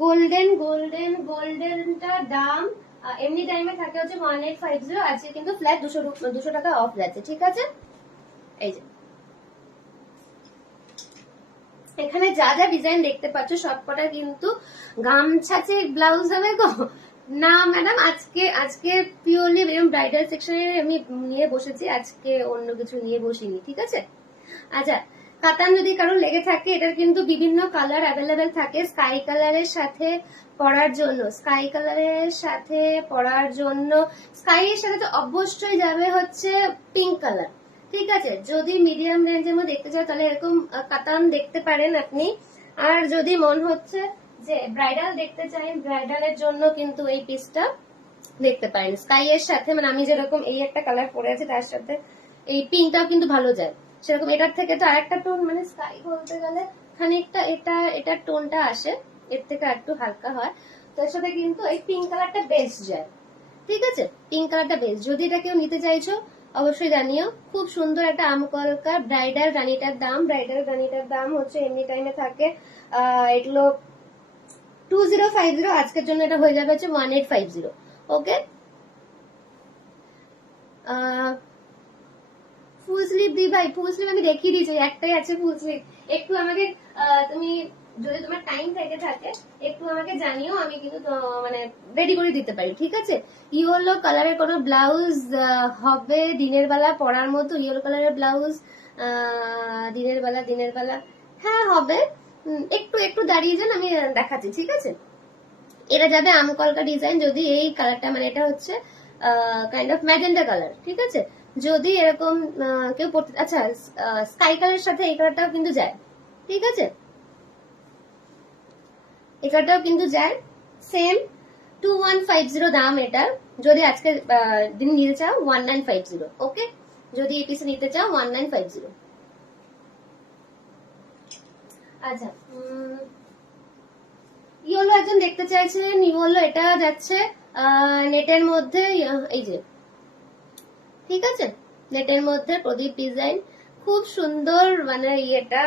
গোল্ডেন গোল্ডেন গোল্ডেনটার দাম এমনি টাইমে থাকে হচ্ছে 1850, আজকে কিন্তু ফ্ল্যাট 200 টাকা অফ যাচ্ছে। ঠিক আছে, এই যে এখানে যা যা ডিজাইন দেখতে পাচ্ছ সবকটা কিন্তু গামছাচে ব্লাউজ হবে গো। না ম্যাডাম, আজকে আজকে পিওরলি ব্রাইডাল সেকশনে আমি নিয়ে বসেছি, আজকে অন্য কিছু নিয়ে বসিনি। ঠিক আছে, আচ্ছা কাতান যদি কারো লেগে থাকে, এটার কিন্তু বিভিন্ন কালার অ্যাভেলেবেল থাকে। স্কাই কালারের সাথে পরার জন্য, স্কাই কালারের সাথে পরার জন্য, স্কাই এর সাথে তো অবশ্যই যাবে হচ্ছে পিঙ্ক কালার। ঠিক আছে, যদি মিডিয়াম রেঞ্জের মধ্যে দেখতে চাও তাহলে এরকম কাতান দেখতে পারেন আপনি। আর যদি মন হচ্ছে যে ব্রাইডাল দেখতে চাই, ব্রাইডালের জন্য কিন্তু এই পিসটা দেখতে পারেন স্কাই এর সাথে। মানে আমি যেরকম এই একটা কালার পরে আছি তার সাথে এই পিঙ্কটাও কিন্তু ভালো যায়। সেরকম এটার থেকে তো আরেকটা টোন, মানে স্কাই বলতে গেলে খানিকটা এটার টোনটা আসে, এর থেকে একটু হালকা হয়। তো এর সাথে কিন্তু এই পিঙ্ক কালারটা বেস্ট যায়। ঠিক আছে, পিঙ্ক কালারটা বেস্ট। যদি এটা কেউ নিতে চাইছো অবশ্যই জানিও। খুব সুন্দর একটা আমকলকা ব্রাইডাল রানিটার দাম, ব্রাইডাল রানিটার দাম হচ্ছে এমনি টাইমে থাকে এগুলো 2050, আজকের জন্য এটা হয়ে যাবে হচ্ছে 1850। ওকে, ফুল স্লিভ দি ভাই, ফুল স্লিভ আমি দেখিয়ে দিয়েছি, একটাই আছে ফুল স্লিভ। একটু আমাকে তুমি যদি তোমার টাইম থেকে থাকে একটু আমাকে জানিও, আমি কিন্তু মানে রেডি করে দিতে পারি। ঠিক আছে, ইয়েলো কালারের কোনো ব্লাউজ হবে দিনের বেলা পরার মতো? ইয়েলো কালারের ব্লাউজ দিনের বেলা হ্যাঁ হবে। একটু একটু দাঁড়িয়ে যান, আমি দেখাচ্ছি। ঠিক আছে, এটা যাবে আমকলকা ডিজাইন। যদি এই কালারটা, মানে এটা হচ্ছে কাইন্ড অফ ম্যাজেন্ডা কালার। ঠিক আছে, যদি এরকম কেউ পড়তে, আচ্ছা স্কাই কালারের সাথে এই কালারটাও কিন্তু যায়। ঠিক আছে, এই কালারটাও কিন্তু যায়। সেম 2150 দাম এটা। যদি আজকে দিন নিতে চাও 1950। ওকে, যদি এই পিসে নিতে চাও 1950। আচ্ছা, ইয়েলো একজন দেখতে চাইছিলেন, ইয়েলো এটা যাচ্ছে নেটের মধ্যে, এই যে ঠিক আছে, নেটের মধ্যে প্রদীপ ডিজাইন, খুব সুন্দর, মানে ইয়েটা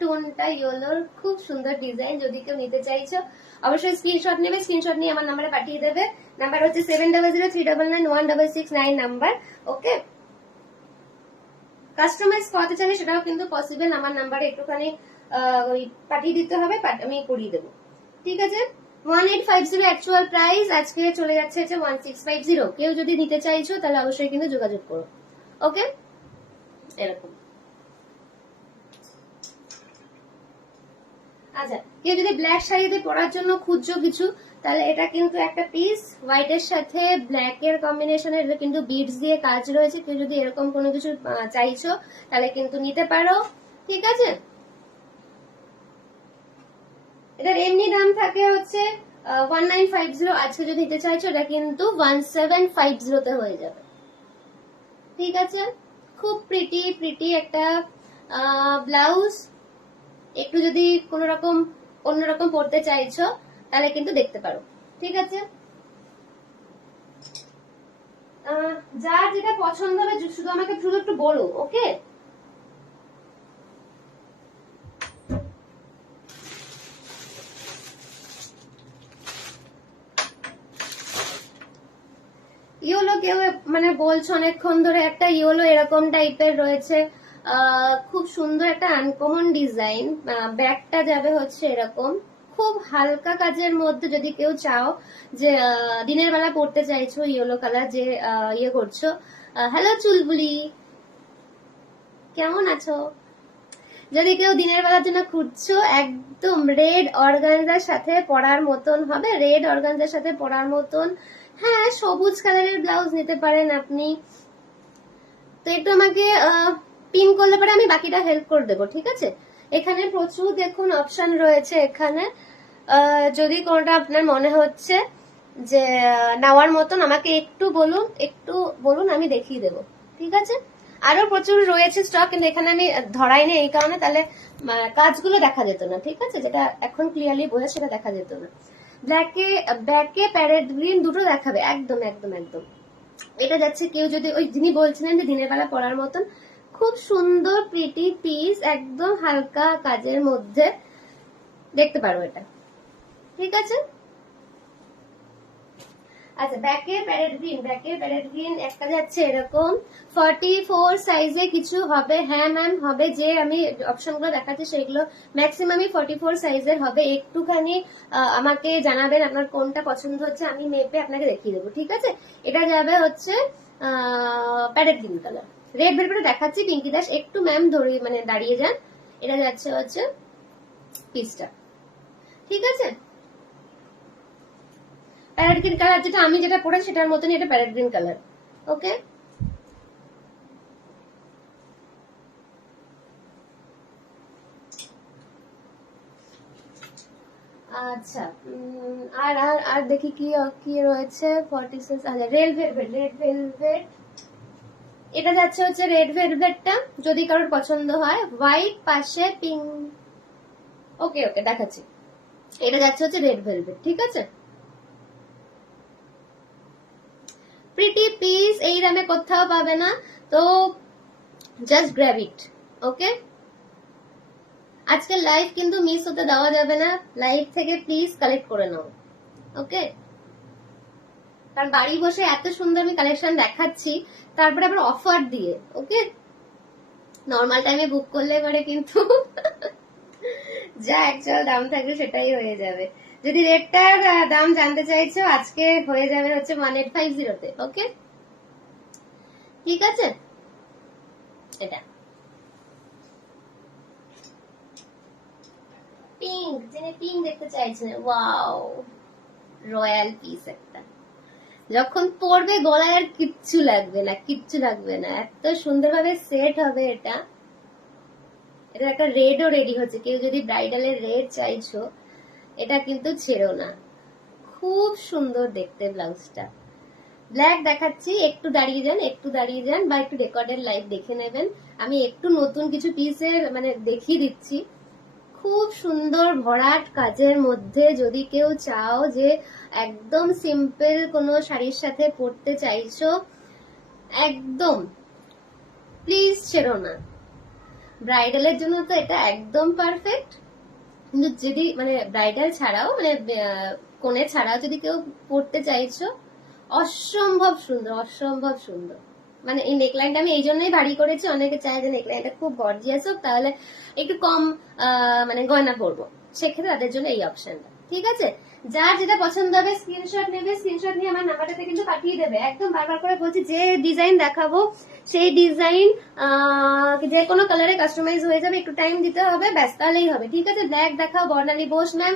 টোনটা ইয়েলোর খুব সুন্দর ডিজাইন। যদি কেউ নিতে চাইছো অবশ্যই স্ক্রিনশট নেবে, স্ক্রিনশট নিয়ে আমার নাম্বারে পাঠিয়ে দেবে। নাম্বার হচ্ছে 7003991669 নাম্বার। ওকে, কাস্টমাইজ করাতে চাইলে সেটাও কিন্তু পসিবল। আমার নাম্বারে একটুখানি ওই পাঠিয়ে দিতে হবে, আমি করিয়ে দেবো। ঠিক আছে, 1850 অ্যাকচুয়াল প্রাইস, আজকে চলে যাচ্ছে 1650। কেউ যদি নিতে চাইছো তাহলে অবশ্যই কিন্তু যোগাযোগ করো। ওকে, এরকম। আচ্ছা, কেউ যদি ব্ল্যাক শাড়িতে পরার জন্য খুঁজছো কিছু, তাহলে এটা কিন্তু একটা পিস হোয়াইটের সাথে ব্ল্যাক এর কম্বিনেশনে, এটা কিন্তু বিডস দিয়ে কাজ রয়েছে। কেউ যদি এরকম কোনো কিছু চাইছো তাহলে কিন্তু নিতে পারো, ঠিক আছে। এটার এমনি দাম থাকে হচ্ছে 1950। আজকে যদি নিতে চাইছো এটা কিন্তু 1750 তে হয়ে যাবে, ঠিক আছে। খুব প্রিটি প্রিটি একটা ব্লাউজ। একটু যদি কোনো রকম অন্যরকম পড়তে চাইছো তাহলে কিন্তু দেখতে পারো, ঠিক আছে। যার যেটা পছন্দ হবে শুধু আমাকে শুধু একটু বলো, ওকে। ইয়েলো কেউ মানে বলছো অনেকক্ষণ ধরে, একটা ইয়েলো এরকম টাইপের রয়েছে, খুব সুন্দর একটা আনকমন ডিজাইন। ব্যাগটা যাবে হচ্ছে এরকম, খুব হালকা কাজের মধ্যে। যদি কেউ চাও যে দিনের বেলা পড়তে চাইছো ইয়েলো কালার, যে ইয়ে করছো। হ্যালো চুলবুলি, কেমন আছো? যদি কেউ দিনের বেলার জন্য খুঁজছো, একদম রেড অর্গানজার সাথে পরার মতন হবে, রেড অর্গানজার সাথে পরার মতন। হ্যাঁ, সবুজ কালারের ব্লাউজ নিতে পারেন আপনি। তো একটু আমাকে পিন করলে পরে আমি বাকিটা হেল্প করে দেবো, ঠিক আছে। এখানে প্রচুর দেখুন অপশন রয়েছে। এখানে যদি কোনটা আপনার মনে হচ্ছে যে নেওয়ার মতন, আমাকে একটু বলুন, আমি দেখিয়ে দেবো, ঠিক আছে। আরো প্রচুর রয়েছে স্টক, কিন্তু এখানে আমি ধরাইনি এই কারণে, তাহলে কাজগুলো দেখা যেত না, ঠিক আছে। যেটা এখন ক্লিয়ারলি বোঝা সেটা দেখা যেত না। ব্যাকে প্যারেট গ্রিন দুটো দেখাবে, একদম একদম একদম। এটা যাচ্ছে কেউ যদি ওই যিনি বলছিলেন যে দিনের বেলা পরার মতন, খুব সুন্দর প্রিটি পিস, একদম হালকা কাজের মধ্যে দেখতে পারো এটা, ঠিক আছে। আচ্ছা, ব্যাকের প্যারেট গ্রিন একটা যাচ্ছে এরকম 44 সাইজে কিছু হবে। হ্যাঁ ম্যাম হবে, যে আমি অপশনগুলো দেখাচ্ছি সেগুলো ম্যাক্সিমামই 44 সাইজের হবে। একটুখানি আমাকে জানাবেন আপনার কোনটা পছন্দ হচ্ছে, আমি মেপে আপনাকে দেখিয়ে দেবো, ঠিক আছে। এটা যাবে হচ্ছে প্যারেট গ্রিন কালার। রেড ভেলভেটে দেখাচ্ছি পিঙ্কি দাস, একটু ম্যাম ধরে মানে দাঁড়িয়ে যান। এটা যাচ্ছে হচ্ছে পিসটা, ঠিক আছে। প্যারেট গ্রিন কালার, যেটা আমি যেটা পরেছি সেটার মতনই এটা প্যারেট গ্রিন কালার, ওকে। আচ্ছা, আর আর আর দেখি কি কি রয়েছে। 46, আচ্ছা রেড ভেলভেট। এটা যাচ্ছে হচ্ছে রেড ভেলভেটটা, যদি কারোর পছন্দ হয়। হোয়াইট পাশে পিঙ্ক, ওকে ওকে দেখাচ্ছি। এটা যাচ্ছে হচ্ছে রেড ভেলভেট, ঠিক আছে। প্রিটি পিস এই দামে কোথাও পাবে না, তো জাস্ট গ্র্যাব ইট, ওকে। আজকে লাইভ কিন্তু মিস হতে দেওয়া যাবে না, লাইভ থেকে প্লিজ কালেক্ট করে নাও, ওকে। কারণ বাড়ি বসে এত সুন্দর আমি কালেকশন দেখাচ্ছি, তারপরে আবার অফার দিয়ে, ওকে। নর্মাল টাইমে বুক করলে পরে কিন্তু যা অ্যাকচুয়াল দাম থাকবে সেটাই হয়ে যাবে। যদি রেটটার দাম জানতে চাইছো, আজকে হয়ে যাবে হচ্ছে 1850 তে, ওকে, ঠিক আছে। এটা পিঙ্ক, যিনি পিঙ্ক দেখতে চাইছেন, ওয়াও, রয়্যাল পিস একটা। যখন পরবে গলায় আর কিচ্ছু লাগবে না, কিচ্ছু লাগবে না, এত সুন্দরভাবে সেট হবে এটা। এটা একটা রেডও রেডি হচ্ছে, কেউ যদি ব্রাইডালের রেড চাইছো এটা কিন্তু ছেড়ো না, খুব সুন্দর দেখতে ব্লাউজটা। ব্ল্যাক দেখাচ্ছি, একটু দাঁড়িয়ে যান বা একটু রেকর্ডের লাইভ দেখে নেবেন। আমি একটু নতুন কিছু পিসের মানে দেখিয়ে দিচ্ছি। খুব সুন্দর ভরাট কাজের মধ্যে, যদি কেউ চাও যে একদম সিম্পল কোনো শাড়ির সাথে পরতে চাইছো, একদম প্লিজ ছেড়ো না। ব্রাইডালের জন্য তো এটা একদম পারফেক্ট, কিন্তু যদি মানে ব্রাইডাল ছাড়াও মানে কনে ছাড়াও যদি কেউ পরতে চাইছো, অসম্ভব সুন্দর, অসম্ভব সুন্দর। মানে এই নেকলাইনটা আমি এই জন্যই ভারী করেছি, অনেকে চায় যে নেকলাইনটা খুব গর্জিয়াস হোক, তাহলে একটু কম মানে গয়না পরবো, সেক্ষেত্রে তাদের জন্য এই অপশনটা, ঠিক আছে? যার যেটা পছন্দ হবে স্ক্রিনশট নেবে, স্ক্রিনশট নিয়ে আমার নাম্বারটাতে কিন্তু পাঠিয়ে দেবে। একদম বারবার করে বলছি, যে ডিজাইন দেখাবো সেই ডিজাইন যে কোনো কালারে কাস্টমাইজ হয়ে যাবে, একটু টাইম দিতে হবে, ব্যাস তাহলেই হবে। ঠিক আছে? ব্ল্যাক দেখাও বর্ণালী বোস ম্যাম।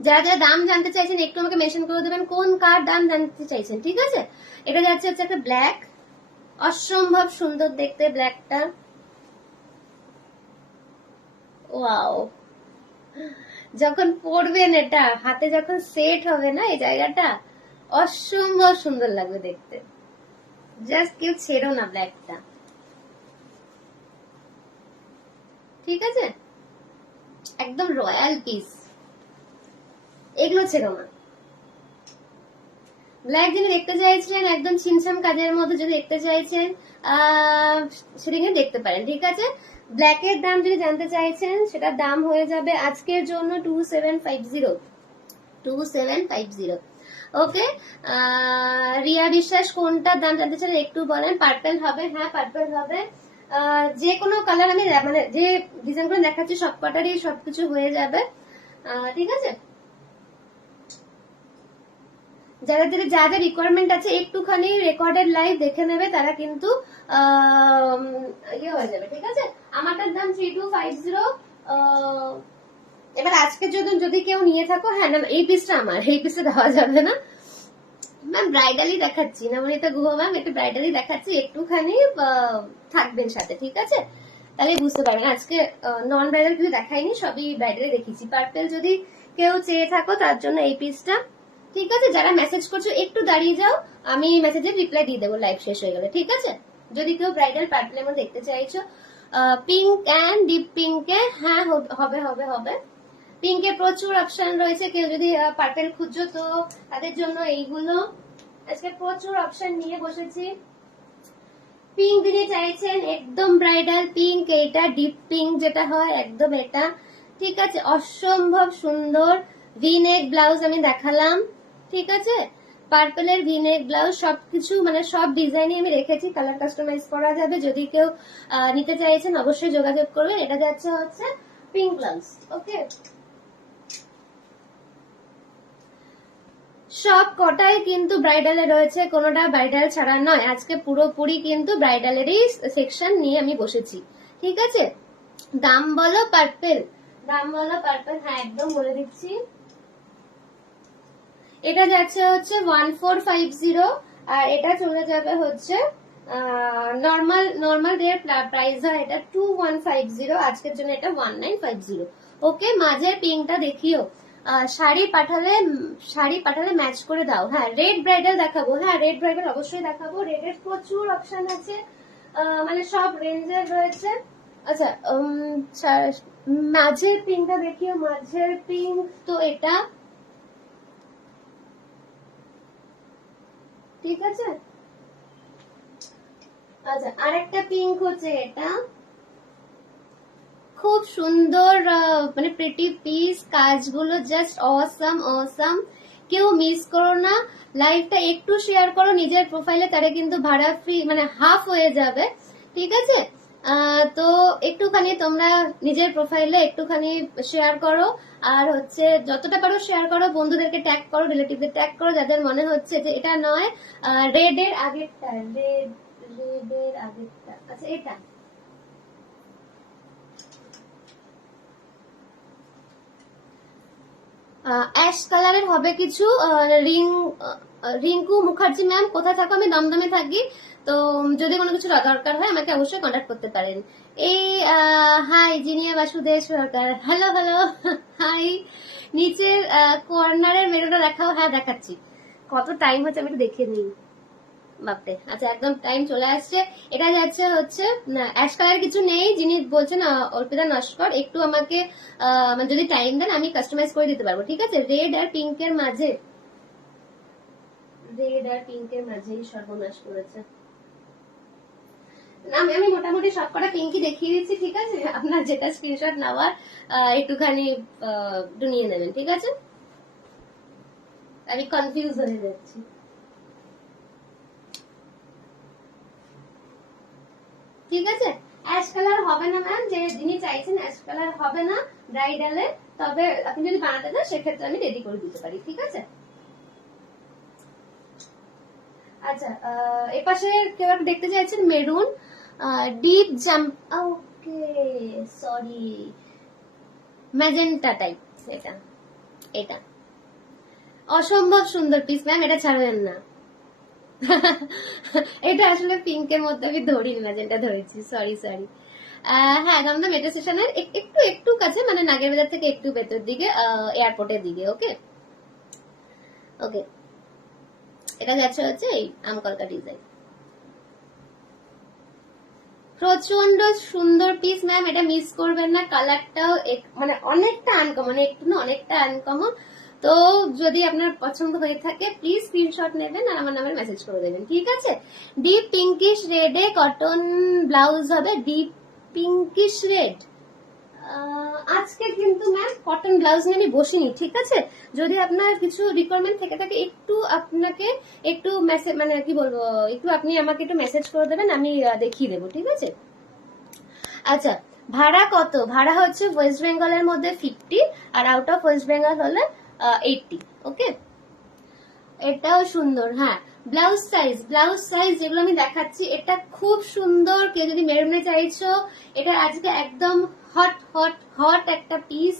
যারা যারা দাম জানতে চাইছেন একটু আমাকে মেনশন করে দেবেন কোন কার দাম জানতে চাইছেন। ঠিক আছে? এটা যাচ্ছে হচ্ছে একটা ব্ল্যাক, অসম্ভব সুন্দর দেখতে ব্ল্যাকটা। ওয়াও, যখন পরবেন এটা হাতে, যখন সেট হবে না এই জায়গাটা, অসম্ভব সুন্দর লাগবে দেখতে। জাস্ট কেউ ছেড়ো না ব্ল্যাকটা। ঠিক আছে? একদম রয়্যাল পিস, এগুলো ছেড়ো না। ব্ল্যাক যদি দেখতে চাইছেন একদম ছিমছাম কাজের মধ্যে যদি দেখতে চাইছেন সেদিকে দেখতে পারেন। ঠিক আছে? ব্ল্যাকের দাম যদি জানতে চাইছেন সেটার দাম হয়ে যাবে আজকের জন্য 2750, 2750। ওকে, রিয়া বিশ্বাস কোনটার দাম জানতে চাইলে একটু বলেন। পার্পল হবে? হ্যাঁ পার্পল হবে। যে কোনো কালার আমি মানে যে ডিজাইন করে দেখাচ্ছি সব কটারই সবকিছু হয়ে যাবে। ঠিক আছে? যারা যা যা রিকোয়ারমেন্ট আছে একটুখানি রেকর্ডেড লাইভ দেখে নেবে, তারা কিন্তু ইয়ে হয়ে যাবে। ঠিক আছে? আমারটার দাম 3250। এবার আজকের জন্য যদি কেউ নিয়ে থাকো, হ্যাঁ না এই পিসটা আমার, এই পিসটা দেওয়া যাবে না ম্যাম, ব্রাইডালি দেখাচ্ছি না, মানে এটা গুহ ম্যাম, একটু ব্রাইডালি দেখাচ্ছি, একটুখানি থাকবেন সাথে। ঠিক আছে? তাহলে বুঝতে পারবেন। আজকে নন ব্রাইডাল কিছু দেখাইনি, সবই ব্রাইডালি দেখিয়েছি। পার্পেল যদি কেউ চেয়ে থাকো তার জন্য এই পিসটা। ঠিক আছে? যারা মেসেজ করছো একটু দাঁড়িয়ে যাও, আমি মেসেজের রিপ্লাই দিয়ে দেবো লাইভ শেষ হয়ে গেলে। ঠিক আছে? যদি কেউ ব্রাইডাল পার্পেলের মধ্যে দেখতে চাইছো, পিঙ্ক অ্যান্ড ডিপ পিঙ্কে, হ্যাঁ হবে হবে হবে। পিঙ্কে প্রচুর অপশন রয়েছে, কেউ যদি পার্পেল খুঁজছো তো তাদের জন্য এইগুলো। আজকে প্রচুর অপশন নিয়ে বসেছি। পিঙ্ক দিতে চাইছেন একদম ব্রাইডাল পিঙ্ক, এটা ডিপ পিঙ্ক যেটা হয় একদম এটা। ঠিক আছে? অসম্ভব সুন্দর ভি-নেক ব্লাউজ আমি দেখালাম। ঠিক আছে? পার্পলের ভি-নেক ব্লাউজ সবকিছু মানে সব ডিজাইনই আমি রেখেছি, কালার কাস্টমাইজ করা যাবে। যদি কেউ নিতে চাইছেন অবশ্যই যোগাযোগ করবেন। এটা যাচ্ছে হচ্ছে পিঙ্ক ব্লাউজ। ওকে, সব কটাই কিন্তু ব্রাইডালে রয়েছে, কোনোটা ব্রাইডাল ছাড়া নয়। আজকে পুরোপুরি কিন্তু ব্রাইডালেরই সেকশন নিয়ে আমি বসেছি। ঠিক আছে? দাম বলো পার্পেল, দাম বলো পার্পেল। হ্যাঁ একদম বলে দিচ্ছি। এটা যাচ্ছে হচ্ছে 1450, আর এটা চলে যাবে হচ্ছে নর্মাল নর্মাল এর প্রাইস হয় এটা 2150। আজকের জন্য এটা 1950। ওকে, মাঝের পিঙ্কটা দেখিও। শাড়ি পাঠালে ম্যাচ করে দাও। হ্যাঁ রেড ব্রাইডাল দেখাবো, হ্যাঁ রেড ব্রাইডাল অবশ্যই দেখাবো। রেডের প্রচুর অপশন আছে, মানে সব রেঞ্জের রয়েছে। আচ্ছা, মাঝের পিঙ্কটা দেখিও। মাঝের পিঙ্ক তো এটা। ঠিক আছে? আচ্ছা, আরেকটা পিঙ্ক হচ্ছে এটা, খুব সুন্দর মানে প্রিটি পিস, কাজগুলো জাস্ট অসাম অসাম। কেউ মিস করো না, লাইভটা একটু শেয়ার করো নিজের প্রোফাইলে, তারে কিন্তু ভাড়া ফ্রি মানে হাফ হয়ে যাবে। ঠিক আছে? তো একটুখানি তোমরা নিজের প্রোফাইলে একটুখানি শেয়ার করো, আর হচ্ছে যতটা পারো শেয়ার করো, বন্ধুদেরকে ট্যাগ করো, রিলেটিভদের ট্যাগ করো, যাদের মনে হচ্ছে যে এটা নয় রেডের আগেরটা, রেডের আগেরটা। আচ্ছা এটা অ্যাশ কালারের হবে কিছু। রিঙ্কু মুখার্জি ম্যাম কোথায় থাকো? আমি দমদমে থাকি। তো যদি কোনো কিছু দরকার হয় আমাকে অবশ্যই কন্ট্যাক্ট করতে পারেন। এই হাই জিনিয়া বাসুদেব সরকার, হ্যালো হ্যালো হাই। নিচের কর্নারের মেরুটা দেখাও। হ্যাঁ দেখাচ্ছি। কত টাইম হচ্ছে আমি একটু দেখে নিই। বাপরে, আচ্ছা একদম টাইম চলে আসছে। এটা যাচ্ছে হচ্ছে অ্যাশ কালার কিছু নেই, যিনি বলছেন অর্পিতা নস্কর, একটু আমাকে মানে যদি টাইম দেন আমি কাস্টমাইজ করে দিতে পারবো। ঠিক আছে? রেড আর পিঙ্কের মাঝে, রেড আর পিঙ্কের মাঝেই সর্বনাশ করেছে। না আমি মোটামুটি সবকটা পিঙ্কই দেখিয়ে দিচ্ছি। ঠিক আছে? আপনার যেটা স্ক্রিনশট নেওয়ার একটুখানি একটু নিয়ে নেবেন। ঠিক আছে? আমি কনফিউজ হয়ে যাচ্ছি। ঠিক আছে? অ্যাশ কালার হবে না ম্যাম, যে যিনি চাইছেন অ্যাশ কালার হবে না ব্রাইডালে, তো তবে আপনি যদি বানাতে চান সেক্ষেত্রে আমি রেডি করে দিতে পারি, ঠিক আছে। আচ্ছা, এপাশে কেউ একটা দেখতে চাইছেন মেরুন ডিপ জাম্প, ওকে সরি, ম্যাজেন্টা টাইপ, এটা এটা অসম্ভব সুন্দর পিস ম্যাম, এটা ছাড়বেন না। এটা আসলে পিঙ্কের মধ্যে আমি ধরিনি, ম্যাজেন্টা ধরেছি, সরি সরি। হ্যাঁ, দমদম মেট্রো স্টেশনের একটু একটু কাছে, মানে নাগের বাজার থেকে একটু ভেতর দিকে, এয়ারপোর্টের দিকে। ওকে ওকে, এটা যাচ্ছে হচ্ছে এই আমকলকা ডিজাইন, প্রচন্ড সুন্দর পিস ম্যাম, এটা মিস করবেন না। কালারটাও মানে অনেকটা আনকমন, একটু না অনেকটা আনকমন। তো যদি আপনার পছন্দ হয়ে থাকে প্লিজ স্ক্রিনশট নেবেন আর আমার নাম্বারে মেসেজ করে দেবেন, ঠিক আছে। ডিপ পিঙ্কিশ রেডে কটন ব্লাউজ হবে, ডিপ পিঙ্কিশ রেড। আজকে কিন্তু ম্যাম কটন ব্লাউজ নিয়ে আমি বসিনি, ঠিক আছে। যদি আপনার কিছু রিকোয়ারমেন্ট থেকে থাকে একটু আপনাকে একটু মেসেজ, মানে কি বলবো, একটু আপনি আমাকে একটু মেসেজ করে দেবেন, আমি দেখিয়ে দেবো, ঠিক আছে। আচ্ছা, ভাড়া কত? ভাড়া হচ্ছে ওয়েস্ট বেঙ্গলের মধ্যে 50 আর আউট অফ ওয়েস্ট বেঙ্গল হলে 80। ওকে, এটাও সুন্দর। হ্যাঁ, ব্লাউজ সাইজ যেগুলো আমি দেখাচ্ছি এটা খুব সুন্দর। কেউ যদি মেরুনে চাইছো, এটা আজকে একদম হট হট হট একটা পিস,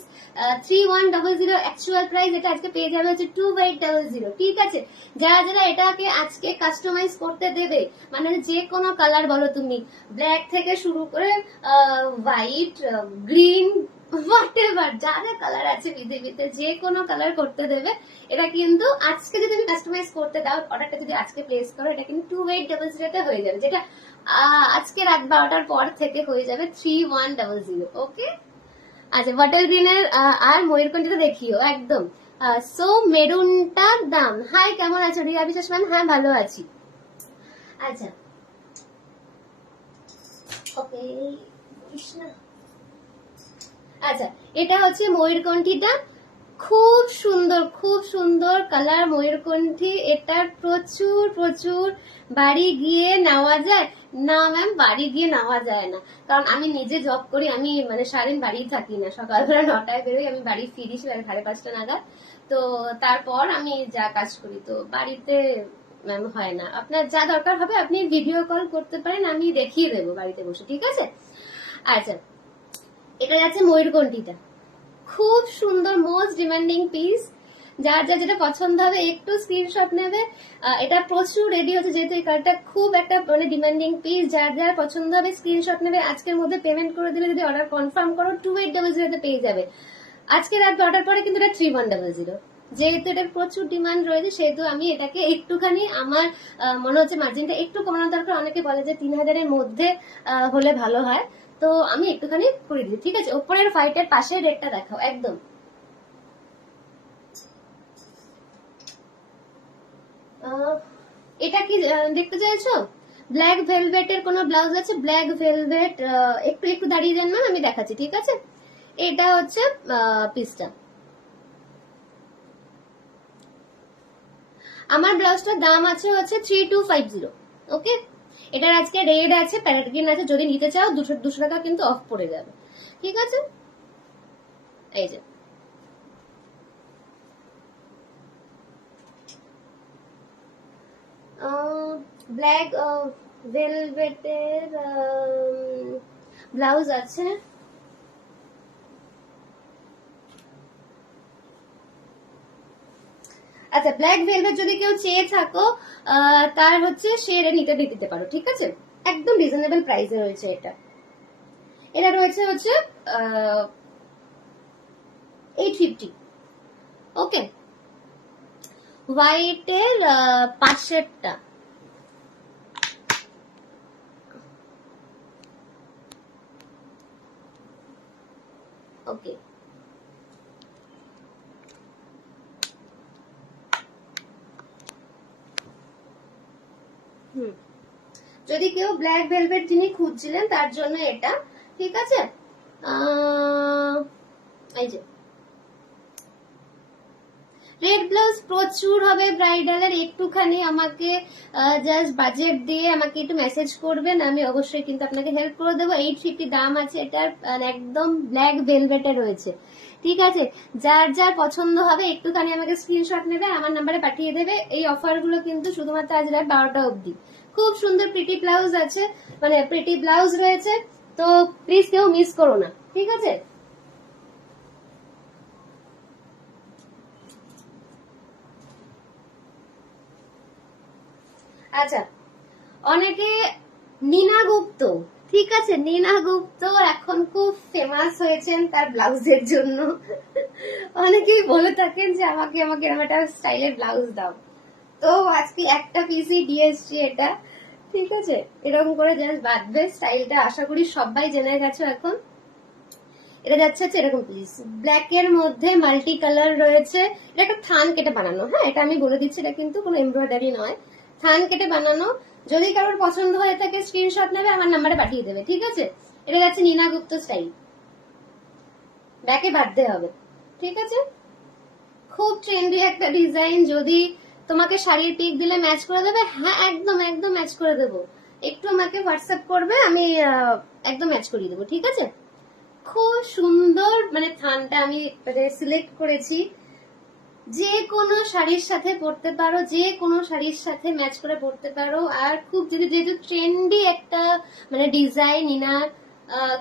3100 অ্যাকচুয়াল প্রাইস। এটা আজকে পেয়ে যাবে হচ্ছে 2800, ঠিক আছে। যারা যারা এটাকে আজকে কাস্টমাইজ করতে দেবে, মানে যে কোনো কালার বলো তুমি, ব্ল্যাক থেকে শুরু করে হোয়াইট, গ্রিন, হোয়াটএভার যা যা কালার আছে পৃথিবীতে যে কোনো কালার করতে দেবে। এটা কিন্তু আজকে যদি তুমি কাস্টমাইজ করতে দাও, অর্ডারটা যদি আজকে প্লেস করো, এটা কিন্তু 2800 হয়ে যাবে, যেটা আজকে রাত 12টার পর থেকে হয়ে যাবে 3100। ওকে, আচ্ছা, বটল গ্রিনের আর ময়ূরকণ্ঠীটা দেখিও একদম। সো মেরুনটার দাম। হাই, কেমন আছো রিয়া বিশ্বাস ম্যাম? হ্যাঁ, ভালো আছি। আচ্ছা, ওকে, আচ্ছা, এটা হচ্ছে ময়ূরকণ্ঠীটা, খুব সুন্দর কালার ময়ূরকণ্ঠী। এটা প্রচুর প্রচুর বাড়ি গিয়ে নেওয়া যায় না ম্যাম? বাড়ি গিয়ে নেওয়া যায় না, কারণ আমি নিজে জব করি, আমি মানে সারাদিন বাড়ি থাকি না। সকালবেলা 9টায় বেরোই, আমি বাড়ি ফিরি 5:30 নাগাদ। তো তারপর আমি যা কাজ করি, তো বাড়িতে ম্যাম হয় না। আপনার যা দরকার হবে আপনি ভিডিও কল করতে পারেন, আমি দেখিয়ে দেবো বাড়িতে বসে, ঠিক আছে। আচ্ছা, এটা যাচ্ছে ময়ূরকণ্ঠীটা, খুব সুন্দর, মোস্ট ডিমান্ডিং পিস। যার যা যেটা পছন্দ হবে একটু স্ক্রিনশট নেবে। এটা প্রচুর রেডি হচ্ছে, যেহেতু এই কার্ডটা খুব একটা মানে ডিমান্ডিং পিস। যার যার পছন্দ হবে স্ক্রিনশট নেবে, আজকের মধ্যে পেমেন্ট করে দিলে, যদি অর্ডার কনফার্ম করো 2800 পেয়ে যাবে। আজকে রাত 12টার পরে কিন্তু এটা 3100। যেহেতু এটার প্রচুর ডিমান্ড রয়েছে, সেহেতু আমি এটাকে একটুখানি, আমার মনে হচ্ছে মার্জিনটা একটু কমানো দরকার। অনেকে বলে যে 3000-এর মধ্যে হলে ভালো হয়, তো আমি একটুখানি করে দিই, ঠিক আছে। উপরের ফাইটের পাশের রেটটা দেখাও একদম। এটা কি দেখতে চাইছো? ব্ল্যাক ভেলভেটের কোন ব্লাউজ আছে? ব্ল্যাক ভেলভেট, একটু একটু দাঁড়িয়ে যান ম্যাম, আমি দেখাচ্ছি, ঠিক আছে। এটা হচ্ছে পিসটা। আমার ব্লাউজটার দাম আছে হচ্ছে 3250। ওকে, এটার আজকে রেড আছে, প্যারেট গ্রিন আছে। যদি নিতে চাও 200 টাকা কিন্তু অফ পড়ে যাবে, ঠিক আছে। এই যে ব্ল্যাক ভেলভেটের ব্লাউজ আছে। আচ্ছা, ব্ল্যাক ভেলভেট যদি কেউ চেয়ে থাকো, তার হচ্ছে সে নিতে দিতে পারো, ঠিক আছে। একদম রিজনেবল প্রাইসে রয়েছে এটা। এটা রয়েছে হচ্ছে 850। ওকে, হোয়াইটের পাশেরটা। ওকে, যদি কেউ ব্ল্যাক ভেলভেট যিনি খুঁজছিলেন তার জন্য এটা, ঠিক আছে। এই যে রেড ব্লাউজ প্রচুর হবে ব্রাইডালের। একটুখানি আমাকে জাস্ট বাজেট দিয়ে আমাকে একটু মেসেজ করবেন, আমি অবশ্যই কিন্তু আপনাকে হেল্প করে দেবো। 850 দাম আছে এটার, একদম ব্ল্যাক ভেলভেটে রয়েছে, ঠিক আছে। যার যার পছন্দ হবে একটুখানি আমাকে স্ক্রিনশট নেবে, আমার নাম্বারে পাঠিয়ে দেবে। এই অফার গুলো কিন্তু শুধুমাত্র আজ রাত 12টা অবধি। খুব সুন্দর প্রিটি ব্লাউজ আছে, মানে প্রিটি ব্লাউজ রয়েছে, তো প্লিজ কেউ মিস করো না, ঠিক আছে। আচ্ছা, অনেকে নীনা গুপ্ত, ঠিক আছে, নীনা গুপ্ত এখন খুব ফেমাস হয়েছেন তার ব্লাউজের জন্য। অনেকেই বলে থাকেন যে আমাকে আমাকে এরকম একটা স্টাইলের ব্লাউজ দাও, তো আজকে একটা পিসই দিয়ে এসছি এটা, ঠিক আছে। এরকম করে জাস্ট বাঁধবে, স্টাইলটা আশা করি সবাই জেনে গেছো এখন। এটা যাচ্ছে হচ্ছে এরকম পিস, ব্ল্যাক এর মধ্যে মাল্টি কালার রয়েছে। এটা একটা থান কেটে বানানো, হ্যাঁ এটা আমি বলে দিচ্ছি, এটা কিন্তু কোনো এমব্রয়ডারি নয়, থান কেটে বানানো। যদি কারোর পছন্দ হয়ে থাকে স্ক্রিনশট নেবে, আমার নাম্বারে পাঠিয়ে দেবে, ঠিক আছে। এটা যাচ্ছে নীনা গুপ্ত স্টাইল, ব্যাকে বাঁধতে হবে, ঠিক আছে। খুব ট্রেন্ডি একটা ডিজাইন। যদি তোমাকে শাড়ির পিক দিলে ম্যাচ করে দেবে, হ্যাঁ একদম একদম ম্যাচ করে দেবো। একটু আমাকে হোয়াটসঅ্যাপ করবে, আমি একদম ম্যাচ করিয়ে দেবো, ঠিক আছে। খুব সুন্দর, মানে থানটা আমি সিলেক্ট করেছি, যে কোনো শাড়ির সাথে পরতে পারো, যে কোনো শাড়ির সাথে ম্যাচ করে পরতে পারো। আর খুব যেহেতু ট্রেন্ডি একটা মানে ডিজাইন নীনার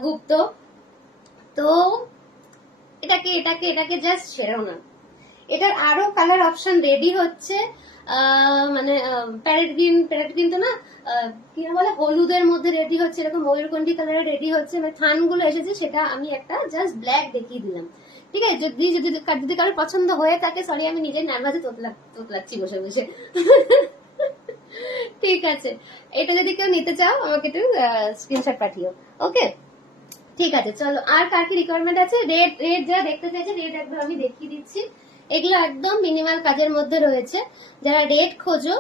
গুপ্ত, তো এটাকে এটাকে এটাকে জাস্ট ছেড়ো না। এটার আরো কালার অপশন রেডি হচ্ছে, মানে প্যারেট গ্রিন তো না, কি বলে, হলুদের মধ্যে রেডি হচ্ছে, এরকম ময়ূরকণ্ঠী কালারে রেডি হচ্ছে, মানে থান গুলো এসেছে, সেটা আমি একটা জাস্ট ব্ল্যাক দেখিয়ে দিলাম, ঠিক আছে। যদি যদি যদি কারোর পছন্দ হয়ে থাকে, সরি আমি নিজের নার্ভাসে তোতলাচ্ছি বসে বসে। ঠিক আছে, এটা যদি কেউ নিতে চাও আমাকে একটু স্ক্রিনশট পাঠিও, ওকে, ঠিক আছে। চলো, আর কার কি রিকোয়ারমেন্ট আছে? রেড রেড যারা দেখতে চাইছে, রেড একবার আমি দেখিয়ে দিচ্ছি। এগুলো একদম মিনিমাল কাজের মধ্যে রয়েছে, যারা রেড খোঁজো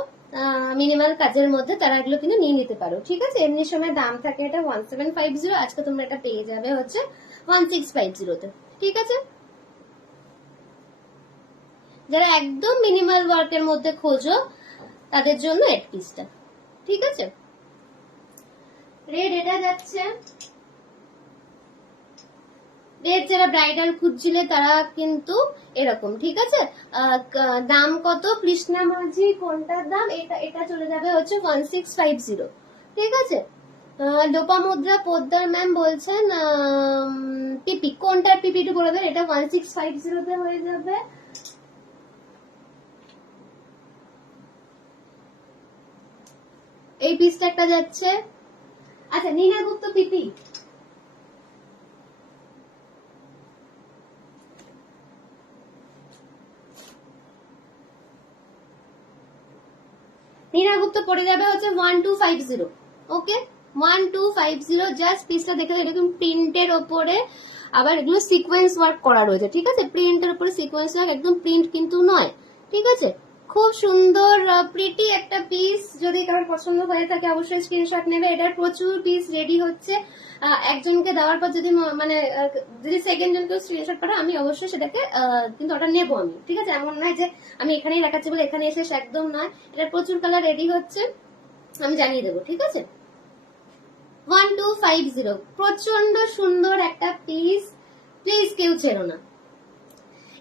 মিনিমাল কাজের মধ্যে, তারা এগুলো কিন্তু নিয়ে নিতে পারো, ঠিক আছে। এমনি সময় দাম থাকে এটা 1750, আজকে তোমরা এটা পেয়ে যাবে হচ্ছে 1650-তে, ঠিক আছে। যারা একদম মিনিমাল ওয়ার্কের মধ্যে খোঁজো তাদের জন্য এক পিসটা, ঠিক আছে। রেড এটা যাচ্ছে, রেড যারা ব্রাইডাল খুঁজছিলে তারা কিন্তু এরকম, ঠিক আছে। দাম কত? কৃষ্ণা মাঝি কোনটার দাম? এটা এটা চলে যাবে হচ্ছে 1650, ঠিক আছে। লোপামুদ্রা পোদ্দার ম্যাম বলছেন পিপি, কোনটার পিপি একটু বলে দেন। এটা 1650-তে হয়ে যাবে। এই পিসটা একটা যাচ্ছে। আচ্ছা, নীনা গুপ্ত পিপি, নীনা গুপ্ত পড়ে যাবে হচ্ছে 1250, ওকে 1250। জাস্ট পিসটা দেখে এরকম প্রিন্টের ওপরে, আবার এগুলো সিকোয়েন্স ওয়ার্ক করা রয়েছে, ঠিক আছে। প্রিন্টের উপরে সিকোয়েন্স ওয়ার্ক, একদম প্রিন্ট কিন্তু নয়, ঠিক আছে। খুব সুন্দর প্রিটি একটা পিস। যদি কারোর পছন্দ হয়ে থাকে অবশ্যই স্ক্রিনশট নেবে। এটার প্রচুর পিস রেডি হচ্ছে, একজনকে দেওয়ার পর যদি মানে যদি সেকেন্ড জনকে স্ক্রিনশট পাঠায়, আমি অবশ্যই সেটাকে কিন্তু ওটা নেবো আমি, ঠিক আছে। এমন নয় যে আমি এখানেই দেখাচ্ছি বলে এখানে এসে একদম নয়। এটার প্রচুর কালার রেডি হচ্ছে, আমি জানিয়ে দেবো, ঠিক আছে। 1250, প্রচন্ড সুন্দর একটা পিস, প্লিজ কেউ ছেড়ো না।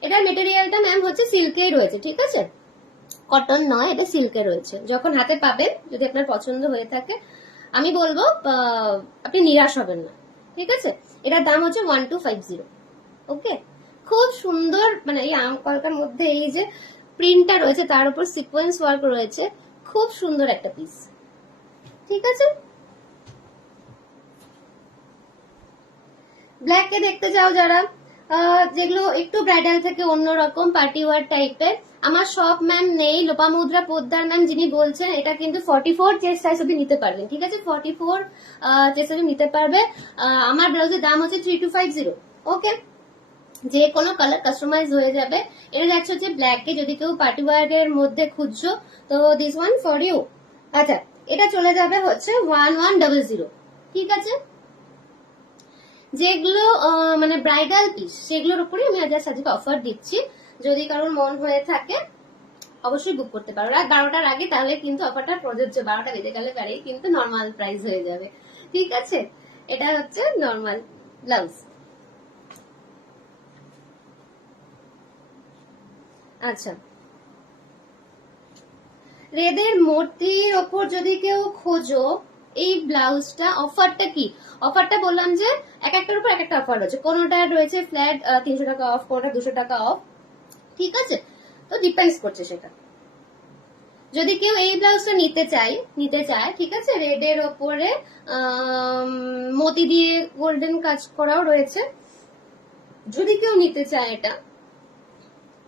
এটার মেটেরিয়ালটা ম্যাম হচ্ছে সিল্কেই রয়েছে, ঠিক আছে, কটন নয়, এটা সিল্কে রয়েছে। যখন হাতে পাবেন, যদি আপনার পছন্দ হয়ে থাকে, আমি বলবো আপনি নিরাশ হবেন না, ঠিক আছে। এটার দাম হচ্ছে 1250, ওকে। খুব সুন্দর, মানে এই আম কলকার মধ্যে এই যে প্রিন্টটা রয়েছে, তার উপর সিকোয়েন্স ওয়ার্ক রয়েছে, খুব সুন্দর একটা পিস, ঠিক আছে। ব্ল্যাক কে দেখতে চাও যারা, যেগুলো একটু ব্রাইডাল থেকে অন্যরকম পার্টি ওয়ার টাইপের, আমার সব ম্যাম নেই। লোপামুদ্রা পোদ্দার ম্যাম যিনি বলছেন, এটা কিন্তু 44 চেস্ট সাইজ অব্দি নিতে পারবেন, ঠিক আছে। 44 চেস্ট অব্দি নিতে পারবে। আমার ব্লাউজের দাম হচ্ছে 3250, ওকে। যে কোনো কালার কাস্টমাইজ হয়ে যাবে। এটা যাচ্ছে হচ্ছে ব্ল্যাকে, যদি কেউ পার্টি ওয়ার এর মধ্যে খুঁজছো তো দিস ওয়ান ফর ইউ। আচ্ছা, এটা চলে যাবে হচ্ছে 1100, ঠিক আছে। যেগুলো মানে ব্রাইডাল পিস, সেগুলোর উপরে আমি আজকে অফার দিচ্ছি। যদি কারোর মন হয়ে থাকে অবশ্যই বুক করতে পারো রাত 12টার আগে, তাহলে কিন্তু অফারটা প্রযোজ্য। 12টা বেজে গেলে পরেই কিন্তু নর্মাল প্রাইস হয়ে যাবে, ঠিক আছে? এটা হচ্ছে নর্মাল ব্লাউজ। আচ্ছা, রেদের মূর্তির ওপর যদি কেউ খোঁজো এই ব্লাউজটা, অফারটা কি? অফারটা বললাম যে এক একটার উপর এক একটা অফার রয়েছে, কোনোটা রয়েছে ফ্ল্যাট 300 টাকা অফ, কোনোটা 200 টাকা অফ, ঠিক আছে? তো ডিপেন্ডস করছে সেটা। যদি কেউ এই ব্লাউজটা নিতে চায়, ঠিক আছে, রেডের ওপরে মতি দিয়ে গোল্ডেন কাজ করাও রয়েছে, যদি কেউ নিতে চায়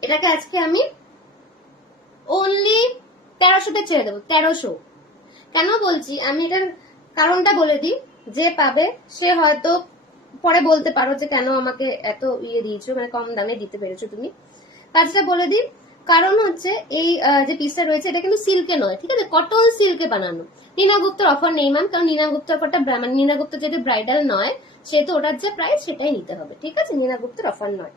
এটাকে আজকে আমি অনলি 1300-তে ছেড়ে দেবো। 1300 কেন বলছি আমি, এটার কারণটা বলে দিই। যে পাবে সে হয়তো পরে বলতে পারো যে কেন আমাকে এত দিয়েছো, মানে কম দামে দিতে পেরেছো তুমি। কাজটা বলে দিই, কারণ হচ্ছে এই যে পিসটা রয়েছে এটা কিন্তু সিল্কে নয়, ঠিক আছে, কটন সিল্কে বানানো। নীনা গুপ্তর অফার নেই ম্যাম, কারণ নীনা গুপ্তর অফারটা মানে নীনা গুপ্ত যেহেতু ব্রাইডাল নয়, সেহেতু ওটার যে প্রাইস সেটাই নিতে হবে, ঠিক আছে? নীনা গুপ্তর অফার নয়।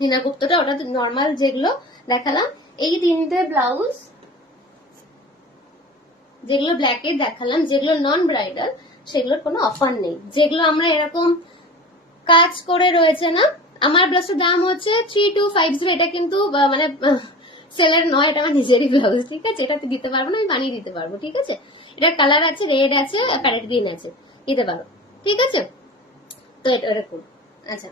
নীনা গুপ্তটা ওটা নর্মাল যেগুলো দেখালাম, এই তিনটে ব্লাউজ যেগুলো ব্ল্যাকের দেখালাম, যেগুলো নন ব্রাইডাল সেগুলোর কোনো অফার নেই। যেগুলো আমরা এরকম কাজ করে রয়েছে না, আমার ব্লাউজের দাম হচ্ছে 3250। এটা কিন্তু মানে সেলের নয়, এটা আমার নিজেরই ব্লাউজ, ঠিক আছে? এটাতে দিতে পারবো না, আমি বানিয়ে দিতে পারবো, ঠিক আছে? এটার কালার আছে, রেড আছে, প্যারেট গ্রিন আছে, দিতে পারো, ঠিক আছে? তো এটা এরকম। আচ্ছা,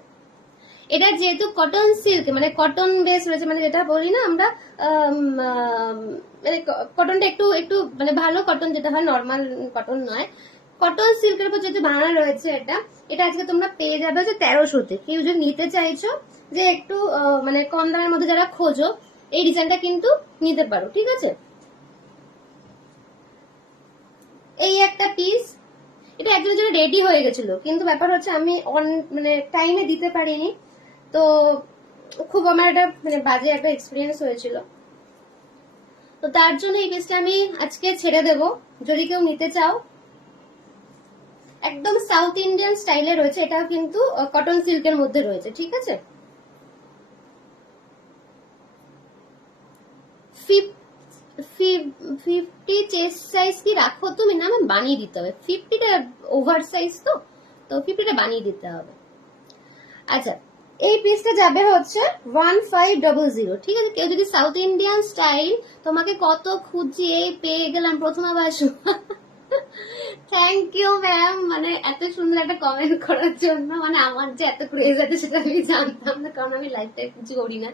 এটা যেহেতু কটন সিল্ক, মানে কটন বেস রয়েছে, মানে যেটা বলি না আমরা মানে কটনটা একটু একটু মানে ভালো কটন, যেটা হয় নর্মাল কটন নয়, কটন সিল্কের উপর যেহেতু বানানো রয়েছে এটা আজকে তোমরা পেয়ে যাবে যে 1300-তে। কেউ যদি নিতে চাইছো যে একটু মানে কম দামের মধ্যে যারা খোঁজো, এই ডিজাইনটা কিন্তু নিতে পারো, ঠিক আছে? এই একটা পিস, এটা একজনের জন্য রেডি হয়ে গেছিল, কিন্তু ব্যাপার হচ্ছে আমি মানে টাইমে দিতে পারিনি, তো খুব আমার একটা মানে বাজে একটা এক্সপিরিয়েন্স হয়েছিল, তো তার জন্য এই পিসটা আমি আজকে ছেড়ে দেব। যদি কেউ নিতে চাও, একদম সাউথ ইন্ডিয়ান স্টাইলে রয়েছে, এটাও কিন্তু কটন সিল্কের মধ্যে রয়েছে, ঠিক আছে? 50 চেস্ট সাইজ কি রাখো তুমি? না, আমি বানিয়ে দিতে হবে। 50টা ওভার সাইজ, তো 50টা বানিয়ে দিতে হবে। আচ্ছা, এই পিসটা যাবে হচ্ছে 1500, ঠিক আছে? কেউ যদি সাউথ ইন্ডিয়ান স্টাইল, তোমাকে কত খুঁজিয়ে পেয়ে গেলাম প্রথমাবার। থ্যাংক ইউ ম্যাম, মানে এত সুন্দর একটা কমেন্ট করার জন্য। মানে আমার যে এত ক্রেজ আছে সেটা আমি জানতাম না, কারণ আমি লাইফ টাইম কিছু করি না।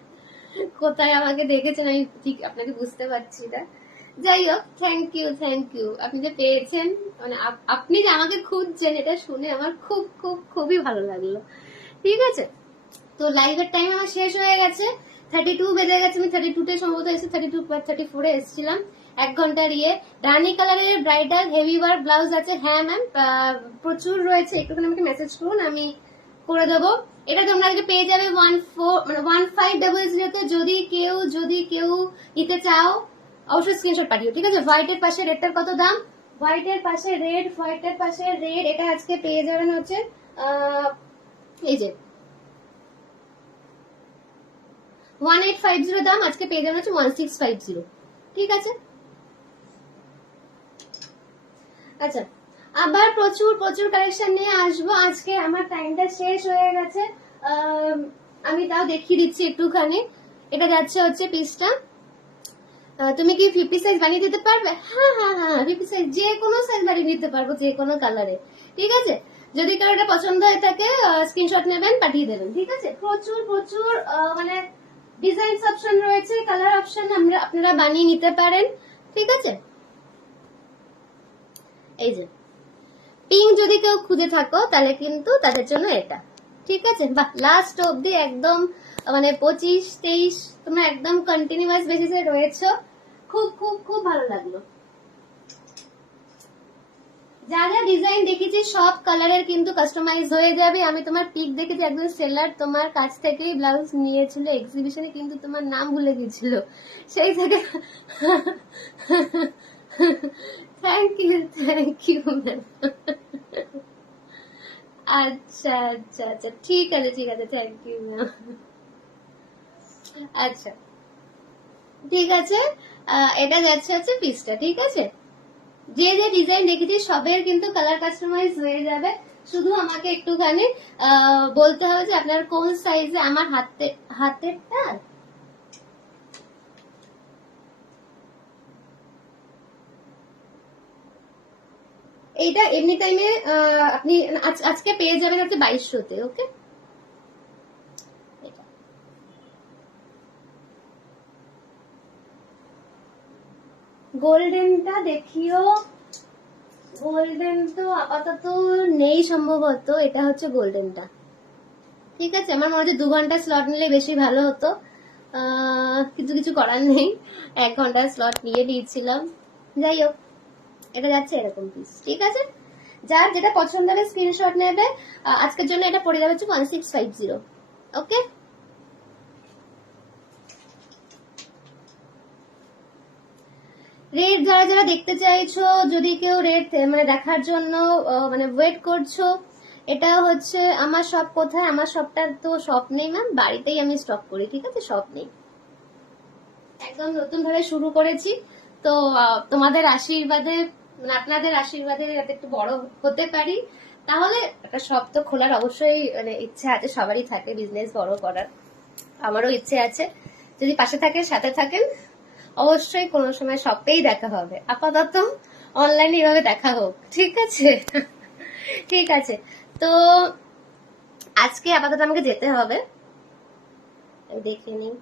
কোথায় আমাকে দেখেছেন আমি ঠিক আপনাকে বুঝতে পারছি না। যাই হোক, থ্যাংক ইউ, আপনি যে পেয়েছেন, মানে আপনি যে আমাকে খুঁজছেন, এটা শুনে আমার খুব খুব খুবই ভালো লাগলো, ঠিক আছে? তো লাইভের টাইম আমার শেষ হয়ে গেছে, 32 বেজে গেছে। আমি 32-তে সম্ভবত এসে 34 এসেছিলাম। 1 ঘন্টার রানি কালারের ব্রাইডাল হেভি ওয়ার্ক ব্লাউজ আছে। হ্যাঁ ম্যাম, প্রচুর রয়েছে, একটুখানি আমাকে মেসেজ করুন, আমি করে দেবো। এটা তোমরা আজকে পেয়ে যাবে 1500-তে। যদি কেউ নিতে চাও অবশ্যই স্ক্রিনশট পাঠিও, ঠিক আছে? হোয়াইটের পাশে রেডটার কত দাম? হোয়াইটের পাশে রেড, এটা আজকে পেয়ে যাবেন হচ্ছে এই যে 1850 দাম, আজকে পেয়ে যাবেন হচ্ছে 1650, ঠিক আছে? আচ্ছা, আবার প্রচুর প্রচুর কালেকশন নিয়ে আসবো। আজকে আমার টাইমটা শেষ হয়ে গেছে, আমি তাও দেখিয়ে দিচ্ছি একটুখানি। এটা যাচ্ছে হচ্ছে পিসটা, তুমি কি 50 সাইজ বানিয়ে দিতে পারবে? হ্যাঁ হ্যাঁ হ্যাঁ, 50 সাইজ, যে কোনো সাইজ বানিয়ে দিতে পারবো, যে কোনো কালারে, ঠিক আছে? যদি কারো এটা পছন্দ হয়ে থাকে স্ক্রিনশট নেবেন, পাঠিয়ে দেবেন, ঠিক আছে? প্রচুর প্রচুর মানে ডিজাইন অপশন রয়েছে, কালার অপশন আপনারা বানিয়ে নিতে পারেন, ঠিক আছে? এই যে পিঙ্ক যদি কেউ খুঁজে থাকো তাহলে কিন্তু তাদের জন্য এটা, ঠিক আছে? বাহ, লাস্ট অব্দি একদম মানে 25-23 তোমরা একদম কন্টিনিউয়াস বেসিসে রয়েছো, খুব খুব খুব ভালো লাগলো। যা যা ডিজাইন দেখেছি সব কালারের কিন্তু কাস্টমাইজ হয়ে যাবে। আমি তোমার পিক দেখেছি, একজন সেলার তোমার কাছ থেকেই ব্লাউজ নিয়েছিল এক্সিবিশনে, কিন্তু তোমার নাম ভুলে গেছিল, সেই থেকে থ্যাংক ইউ ম্যাম। আচ্ছা আচ্ছা আচ্ছা, ঠিক আছে, থ্যাংক ইউ ম্যাম। আচ্ছা ঠিক আছে, এটা যাচ্ছে হচ্ছে পিসটা, ঠিক আছে। যে যে ডিজাইন দেখেছি সবের কিন্তু কালার কাস্টমাইজ হয়ে যাবে, শুধু আমাকে একটুখানি বলতে হবে যে আপনার কোন সাইজে। আমার হাতেরটা এইটা এমনি টাইমে আপনি আজকে পেয়ে যাবেন হচ্ছে 2200-তে। ওকে, গোল্ডেনটা দেখিও। গোল্ডেন তো আপাতত নেই সম্ভবত, এটা হচ্ছে গোল্ডেনটা, ঠিক আছে। আমার মনে হচ্ছে 2 ঘন্টা স্লট নিলে বেশি ভালো হতো, কিন্তু কিছু করার নেই, 1 ঘন্টার স্লট নিয়ে দিয়েছিলাম। যাই হোক, এটা যাচ্ছে এরকম পিস, ঠিক আছে। যার যেটা পছন্দ হবে স্ক্রিনশট নেবে। আজকের জন্য এটা পড়ে যাবে হচ্ছে 1650। ওকে, রেট যারা যারা দেখতে চাইছো, যদি কেউ রেট মানে দেখার জন্য মানে ওয়েট করছো, এটা হচ্ছে আমার শপ। কোথায় আমার শপটা? তো শপ নেই ম্যাম, বাড়িতেই আমি স্টক করি, ঠিক আছে, শপ নেই। একদম নতুন ভাবে শুরু করেছি, তো তোমাদের আশীর্বাদে মানে আপনাদের আশীর্বাদে যাতে একটু বড় হতে পারি, তাহলে একটা শপ তো খোলার অবশ্যই মানে ইচ্ছা আছে, সবারই থাকে বিজনেস বড় করার, আমারও ইচ্ছে আছে। যদি পাশে থাকেন, সাথে থাকেন, অবশ্যই কোনো সময় শপেই দেখা হবে। আপাতত অনলাইনে এভাবে দেখা হোক, ঠিক আছে। ঠিক আছে, তো আজকে আপাতত আমাকে যেতে হবে, দেখে নিই।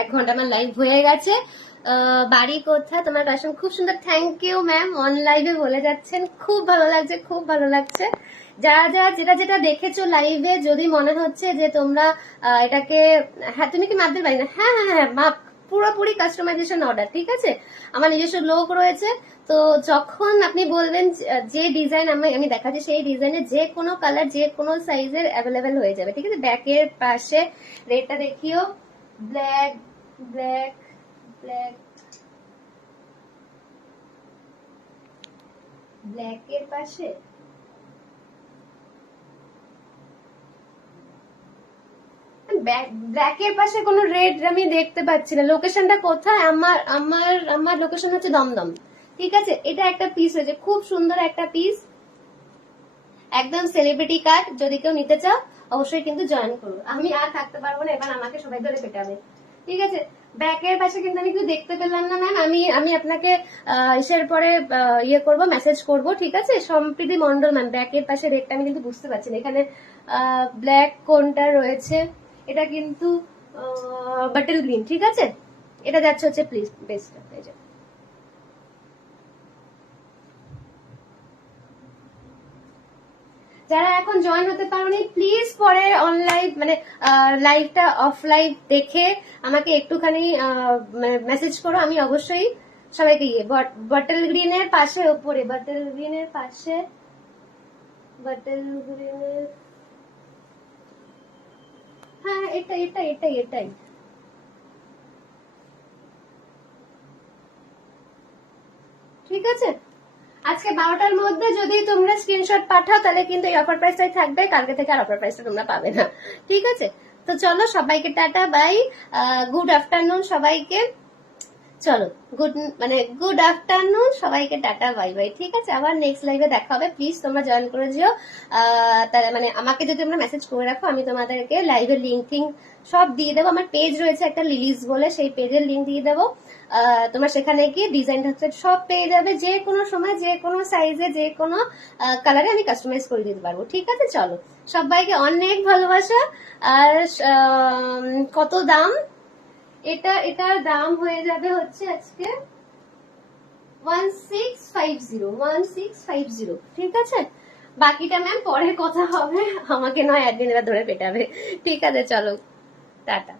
1 ঘন্টা আমার লাইভ হয়ে গেছে। বাড়ি কোথায়? তোমার কালেকশন খুব সুন্দর, থ্যাংক ইউ ম্যাম। অন লাইভে বলে যাচ্ছেন, খুব ভালো লাগছে, খুব ভালো লাগছে। যারা যারা যেটা যেটা দেখেছো লাইভে, যদি মনে হচ্ছে যে তোমরা এটাকে, হ্যাঁ তুমি কি মাপতে পারি না? হ্যাঁ হ্যাঁ হ্যাঁ, মাপ পুরোপুরি কাস্টমাইজেশন অর্ডার, ঠিক আছে। আমার নিজস্ব লোক রয়েছে, তো যখন আপনি বলবেন যে ডিজাইন আমি দেখাচ্ছি, সেই ডিজাইনের যে কোনো কালার, যে কোনো সাইজের অ্যাভেলেবেল হয়ে যাবে, ঠিক আছে। ব্যাকের পাশে রেটটা দেখিও, ব্ল্যাক ব্ল্যাক ব্ল্যাক, ব্ল্যাকের পাশে ব্ল্যাকের পাশে কোনো রেড আমি দেখতে পাচ্ছি না। লোকেশনটা কোথায়? আমার আমার আমার লোকেশন হচ্ছে দমদম, ঠিক আছে। এটা একটা পিস হয়েছে, খুব সুন্দর একটা পিস, একদম সেলিব্রিটি কাট। যদি কেউ নিতে চাও অবশ্যই কিন্তু জয়েন করুন। আমি আর থাকতে পারবো না, এবার আমাকে সবাই ধরে পেটাবে, ঠিক আছে। ব্যাকের পাশে কিন্তু আমি কিছু দেখতে পেলাম না ম্যাম, আমি আপনাকে ইসের পরে ইয়ে করব, মেসেজ করব, ঠিক আছে। সম্প্রীতি মন্ডল ম্যাম, ব্যাকের পাশে রেটটা আমি কিন্তু বুঝতে পারছি না। এখানে ব্ল্যাক কোনটা রয়েছে, এটা কিন্তু বাটল গ্রিন, ঠিক আছে। এটা যাচ্ছে হচ্ছে প্লিজ বেস্ট, এই যে। যারা এখন জয়েন হতে পারোনি, প্লিজ পরে অনলাইন মানে লাইভটা অফ লাইভ দেখে আমাকে একটুখানি মেসেজ করো, আমি অবশ্যই সবাইকে বটল গ্রিনের পাশে, ওপরে বটল গ্রিনের পাশে, বটল গ্রিনের, হ্যাঁ এটাই এটাই এটাই এটাই, ঠিক আছে। আজকে 12টার মধ্যে যদি তোমরা স্ক্রিনশট পাঠাও, তাহলে কিন্তু এই অফার প্রাইসটাই থাকবে, কালকে থেকে আর অফার প্রাইসটা তোমরা পাবে না, ঠিক আছে। তো চলো, সবাইকে টাটা বাই, গুড আফটারনুন সবাইকে। চলো, গুড আফটারনুন সবাইকে, টাটা বাই বাই, ঠিক আছে। আবার নেক্সট লাইভে দেখা হবে, প্লিজ তোমরা জয়েন করে যেও। মানে আমাকে যদি তোমরা মেসেজ করে রাখো, আমি তোমাদেরকে লাইভের লিঙ্ক সব দিয়ে দেবো। আমার পেজ রয়েছে একটা লিলিজ বলে, সেই পেজের লিঙ্ক দিয়ে দেবো। তোমরা সেখানে গিয়ে ডিজাইন সব পেয়ে যাবে, যে কোনো সময়, যে কোনো সাইজে, যে কোনো কালারে আমি কাস্টমাইজ করে দিতে পারবো, ঠিক আছে। চলো, সবাইকে অনেক ভালোবাসা। আর কত দাম? এটার দাম হয়ে যাবে হচ্ছে আজকে 1650, ঠিক আছে। বাকিটা ম্যাম পরে কথা হবে, আমাকে নয় অ্যাডমিনেরা ধরে পেটাবে, ঠিক আছে। চলো, টাটা।